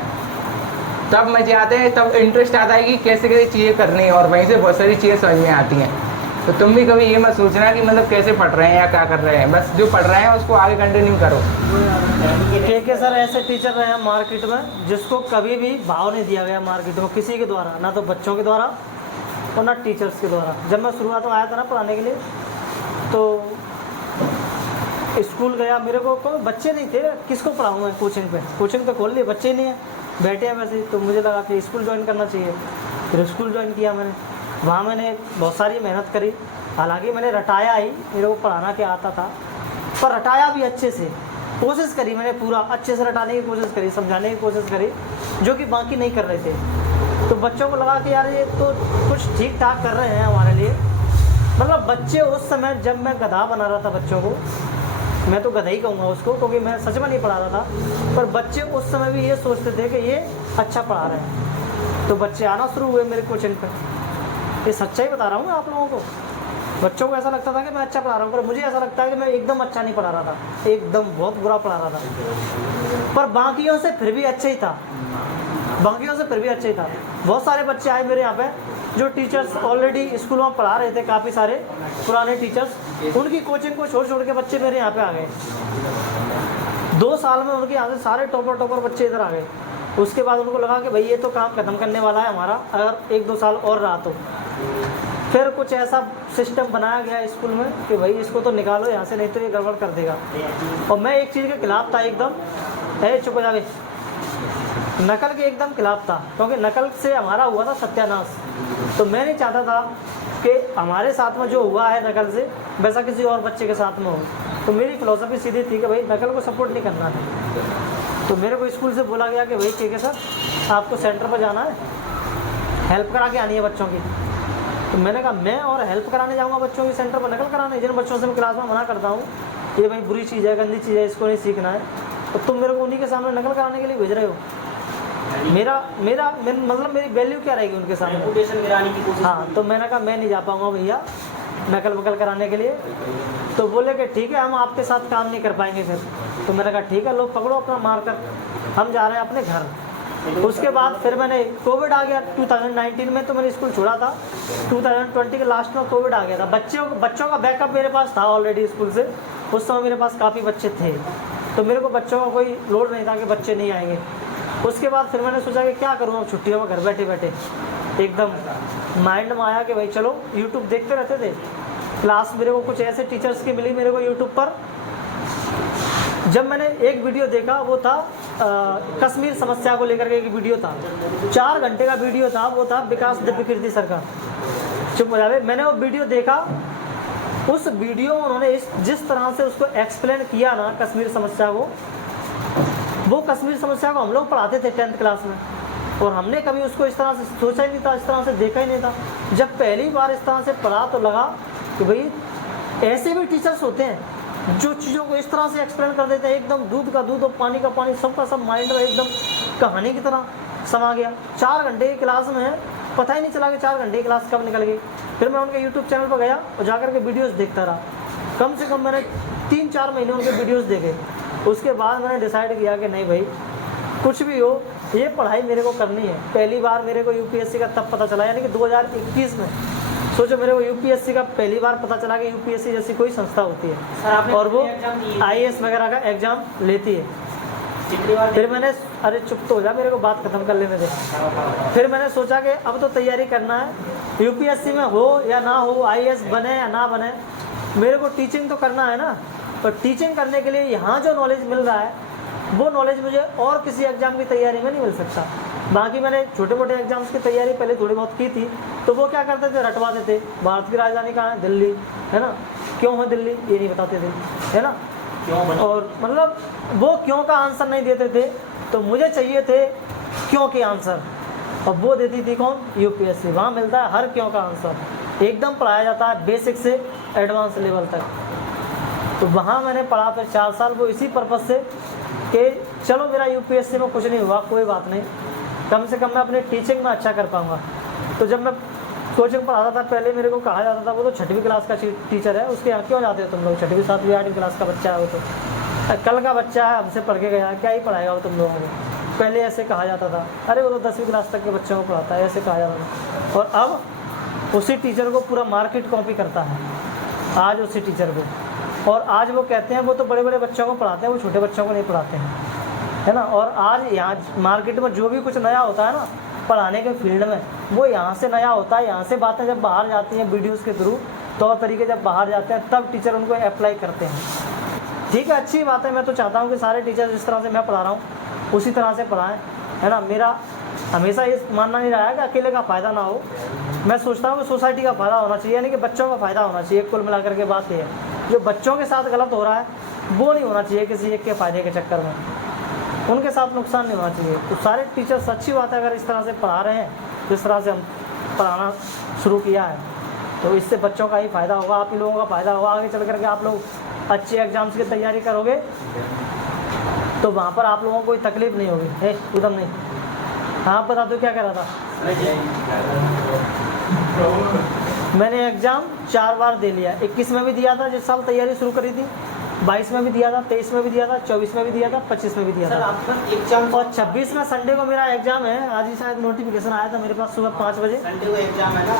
तब मजे आते हैं, तब इंटरेस्ट आता है कि कैसे कैसे चीज़ें करनी है, और वहीं से बहुत सारी चीज़ें समझ में आती हैं। तो तुम भी कभी ये मत सोचना कि मतलब कैसे पढ़ रहे हैं या क्या कर रहे हैं, बस जो पढ़ रहे हैं उसको आगे कंटिन्यू करो। के सर ऐसे टीचर रहे हैं मार्केट में जिसको कभी भी भाव नहीं दिया गया मार्केट में किसी के द्वारा, ना तो बच्चों के द्वारा और ना टीचर्स के द्वारा। जब मैं शुरुआत में आया था ना पढ़ाने के लिए, तो स्कूल गया, मेरे को कोई बच्चे नहीं थे, किसको पढ़ाऊँ मैं कोचिंग पे, कोचिंग तो खोल लिए, बच्चे नहीं है, बैठे हैं वैसे ही। तो मुझे लगा कि स्कूल ज्वाइन करना चाहिए, फिर स्कूल ज्वाइन किया मैंने। वहाँ मैंने बहुत सारी मेहनत करी, हालांकि मैंने रटाया ही, मेरे को पढ़ाना क्या आता था, पर रटाया भी अच्छे से, कोशिश करी मैंने, पूरा अच्छे से रटाने की कोशिश करी, समझाने की कोशिश करी, जो कि बाकी नहीं कर रहे थे। तो बच्चों को लगा कि यार ये तो कुछ ठीक ठाक कर रहे हैं हमारे लिए। मतलब बच्चे उस समय जब मैं गधा बना रहा था बच्चों को, मैं तो गधा ही कहूँगा उसको क्योंकि मैं सच में नहीं पढ़ा रहा था, पर बच्चे उस समय भी ये सोचते थे कि ये अच्छा पढ़ा रहे हैं। तो बच्चे आना शुरू हुए मेरे कोचिंग पर। ये सच्चाई बता रहा हूँ मैं आप लोगों को। बच्चों को ऐसा लगता था कि मैं अच्छा पढ़ा रहा हूँ, पर मुझे ऐसा लगता है कि मैं एकदम अच्छा नहीं पढ़ा रहा था, एकदम बहुत बुरा पढ़ा रहा था। पर बाकियों से फिर भी अच्छा ही था, बाकियों से फिर भी अच्छा ही था। बहुत सारे बच्चे आए मेरे यहाँ पे जो टीचर्स ऑलरेडी स्कूल में पढ़ा रहे थे, काफ़ी सारे पुराने टीचर्स, उनकी कोचिंग को छोड़ के बच्चे मेरे यहाँ पे आ गए। 2 साल में उनके यहाँ से सारे टॉपर बच्चे इधर आ गए। उसके बाद उनको लगा कि भाई ये तो काम खत्म करने वाला है हमारा, अगर 1-2 साल और रहा तो। फिर कुछ ऐसा सिस्टम बनाया गया स्कूल में कि भाई इसको तो निकालो यहाँ से, नहीं तो ये गड़बड़ कर देगा। और मैं एक चीज़ के खिलाफ था एकदम, चुप हो जावे, नकल के एकदम खिलाफ था, क्योंकि नकल से हमारा हुआ था सत्यानाश। तो मैं नहीं चाहता था कि हमारे साथ में जो हुआ है नकल से वैसा किसी और बच्चे के साथ में हो। तो मेरी फिलॉसफी सीधी थी कि भाई नकल को सपोर्ट नहीं करना है। तो मेरे को स्कूल से बोला गया कि भाई ठीक है सर, आपको सेंटर पर जाना है, हेल्प करा के आनी है बच्चों की। तो मैंने कहा मैं और हेल्प कराने जाऊँगा बच्चों की सेंटर पर, नकल कराने? जिन बच्चों से मैं क्लास में मना करता हूँ ये भाई बुरी चीज़ है, गंदी चीज़ है, इसको नहीं सीखना है, तो तुम मेरे को उन्हीं के सामने नकल कराने के लिए भेज रहे हो। मतलब मेरी वैल्यू क्या रहेगी उनके सामने? रेपुटेशन गिराने की कोशिश। हाँ, तो मैंने कहा मैं नहीं जा पाऊँगा भैया नकल वकल कराने के लिए। तो बोले कि ठीक है, हम आपके साथ काम नहीं कर पाएंगे फिर। तो मैंने कहा ठीक है, लो पकड़ो अपना मार कर, हम जा रहे हैं अपने घर। उसके बाद फिर मैंने, कोविड आ गया 2019 में, तो मैंने स्कूल छोड़ा था। 2020 के लास्ट में कोविड आ गया था। बच्चों का बैकअप मेरे पास था ऑलरेडी स्कूल से, उस समय मेरे पास काफ़ी बच्चे थे, तो मेरे को बच्चों का कोई लोड नहीं था कि बच्चे नहीं आएंगे। उसके बाद फिर मैंने सोचा कि क्या करूँ अब छुट्टियों में घर बैठे बैठे। एकदम माइंड में आया कि भाई चलो यूट्यूब देखते रहते थे। क्लास मेरे को कुछ ऐसे टीचर्स की मिली मेरे को यूट्यूब पर। जब मैंने एक वीडियो देखा, वो था कश्मीर समस्या को लेकर के एक वीडियो था, 4 घंटे का वीडियो था, वो था विकास दिव्यकीर्ति सर का। चुप हो जावे। मैंने वो वीडियो देखा, उस वीडियो में उन्होंने जिस तरह से उसको एक्सप्लेन किया ना कश्मीर समस्या को, वो कश्मीर समस्या को हम लोग पढ़ाते थे 10th क्लास में, और हमने कभी उसको इस तरह से सोचा ही नहीं था, इस तरह से देखा ही नहीं था। जब पहली बार इस तरह से पढ़ा तो लगा कि भाई ऐसे भी टीचर्स होते हैं जो चीज़ों को इस तरह से एक्सप्लेन कर देते हैं, एकदम दूध का दूध और पानी का पानी, सबका सब माइंड में एकदम कहानी की तरह समा गया। 4 घंटे की क्लास में पता ही नहीं चला कि 4 घंटे की क्लास कब निकल गई। फिर मैं उनके यूट्यूब चैनल पर गया और जाकर के वीडियोज़ देखता रहा। कम से कम मैंने 3-4 महीने उनके वीडियोज़ देखे। उसके बाद मैंने डिसाइड किया कि नहीं भाई, कुछ भी हो ये पढ़ाई मेरे को करनी है। पहली बार मेरे को यूपीएससी का तब पता चला, यानी कि 2021 में। सोचो मेरे को यूपीएससी का पहली बार पता चला कि यूपीएससी जैसी कोई संस्था होती है और वो आईएएस वगैरह का एग्ज़ाम लेती है। फिर मैंने, अरे चुप तो हो जा, मेरे को बात खत्म कर लेने दे। फिर मैंने सोचा कि अब तो तैयारी करना है, यूपीएससी में हो या ना हो, आईएएस बने या ना बने, मेरे को टीचिंग तो करना है ना। और टीचिंग करने के लिए यहाँ जो नॉलेज मिल रहा है वो नॉलेज मुझे और किसी एग्ज़ाम की तैयारी में नहीं मिल सकता। बाकी मैंने छोटे मोटे एग्जाम्स की तैयारी पहले थोड़ी बहुत की थी, तो वो क्या करते थे, रटवाते थे। भारत की राजधानी कहाँ है? दिल्ली, है ना? क्यों है दिल्ली ये नहीं बताते थे, है ना? और मतलब वो क्यों का आंसर नहीं देते थे, तो मुझे चाहिए थे क्यों के आंसर, और वो देती थी कौन? यूपीएससी। वहाँ मिलता है हर क्यों का आंसर, एकदम पढ़ाया जाता है बेसिक से एडवांस लेवल तक। तो वहाँ मैंने पढ़ा फिर 4 साल, वो इसी पर्पज़ से कि चलो मेरा यूपीएससी में कुछ नहीं हुआ, कोई बात नहीं, कम से कम मैं अपने टीचिंग में अच्छा कर पाऊँगा। तो जब मैं कोचिंग पढ़ाता था, पहले मेरे को कहा जाता था वो तो 6वीं क्लास का टीचर है, उसके यहाँ क्यों जाते हो तुम लोग? 6वीं 7वीं 8वीं क्लास का बच्चा है वो, तो कल का बच्चा है, हमसे पढ़ के गया, क्या ही पढ़ाएगा वो तुम लोगों को? पहले ऐसे कहा जाता था। अरे वो तो 10वीं क्लास तक के बच्चों को पढ़ाता है, ऐसे कहा जाता था। और अब उसी टीचर को पूरा मार्केट कॉपी करता है आज उसी टीचर को। और आज वो कहते हैं वो तो बड़े बड़े बच्चों को पढ़ाते हैं, वो छोटे बच्चों को नहीं पढ़ाते हैं, है ना? और आज यहाँ मार्केट में जो भी कुछ नया होता है ना पढ़ाने के फील्ड में, वो यहाँ से नया होता है। यहाँ से बातें जब बाहर जाती हैं वीडियोस के थ्रू, तौर तरीके जब बाहर जाते हैं, तब टीचर उनको अप्लाई करते हैं। ठीक है, अच्छी बात है। मैं तो चाहता हूँ कि सारे टीचर जिस तरह से मैं पढ़ा रहा हूँ उसी तरह से पढ़ाएँ, है ना? मेरा हमेशा ये मानना नहीं रहा है कि अकेले का फ़ायदा ना हो। मैं सोचता हूँ कि सोसाइटी का फ़ायदा होना चाहिए, यानी कि बच्चों का फ़ायदा होना चाहिए। कुल मिलाकर के बात ये है, जो बच्चों के साथ गलत हो रहा है वो नहीं होना चाहिए किसी एक के फ़ायदे के चक्कर में, उनके साथ नुकसान नहीं होना चाहिए। तो सारे टीचर्स अच्छी बात है, अगर इस तरह से पढ़ा रहे हैं, जिस तरह से हम पढ़ाना शुरू किया है, तो इससे बच्चों का ही फ़ायदा होगा, आप ही लोगों का फ़ायदा होगा। आगे चल करके आप लोग अच्छे एग्ज़ाम्स की तैयारी करोगे तो वहाँ पर आप लोगों को कोई तकलीफ नहीं होगी। है उधर नहीं, हाँ आप बता दो क्या कह रहा था। मैंने एग्ज़ाम 4 बार दे लिया, 21 में भी दिया था जिस साल तैयारी शुरू करी थी, 22 में भी दिया था, 23 में भी दिया था, 24 में भी दिया था, 25 में भी दिया सर था, आपका एग्जाम और 26 में संडे को मेरा एग्ज़ाम है। आज ही शायद नोटिफिकेशन आया था मेरे पास सुबह 5 बजे। संडे को एग्जाम है ना,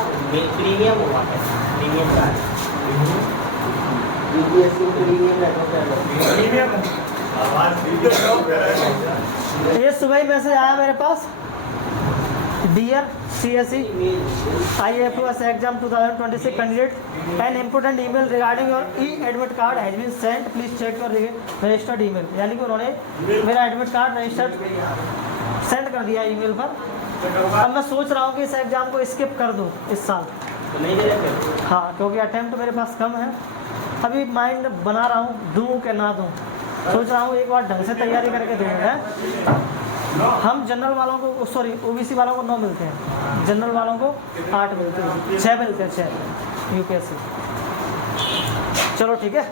प्रीमियम हुआ है, प्रीमियम का बीपीएससी प्रीमियम है। ये सुबह ही मैसेज आया मेरे पास, dear CSE IAFS exam 2026 candidate, an important email regarding your admit card has been sent, please check your registered email. यानी कि उन्होंने मेरा एडमिट कार्ड रजिस्टर्ड सेंड कर दिया ईमेल पर। अब मैं सोच रहा हूँ कि इस एग्ज़ाम को स्किप कर दूँ इस साल, तो नहीं दे रहे फिर? हाँ, क्योंकि अटैम्प्ट मेरे पास कम है। अभी माइंड बना रहा हूँ दूँ कि ना दूँ, सोच रहा हूँ एक बार ढंग से तैयारी करके दूँगा। हम जनरल वालों को, सॉरी OBC वालों को 9 मिलते हैं, जनरल वालों को 8 मिलते हैं, 6 मिलते हैं, 6 UPSC। चलो ठीक है।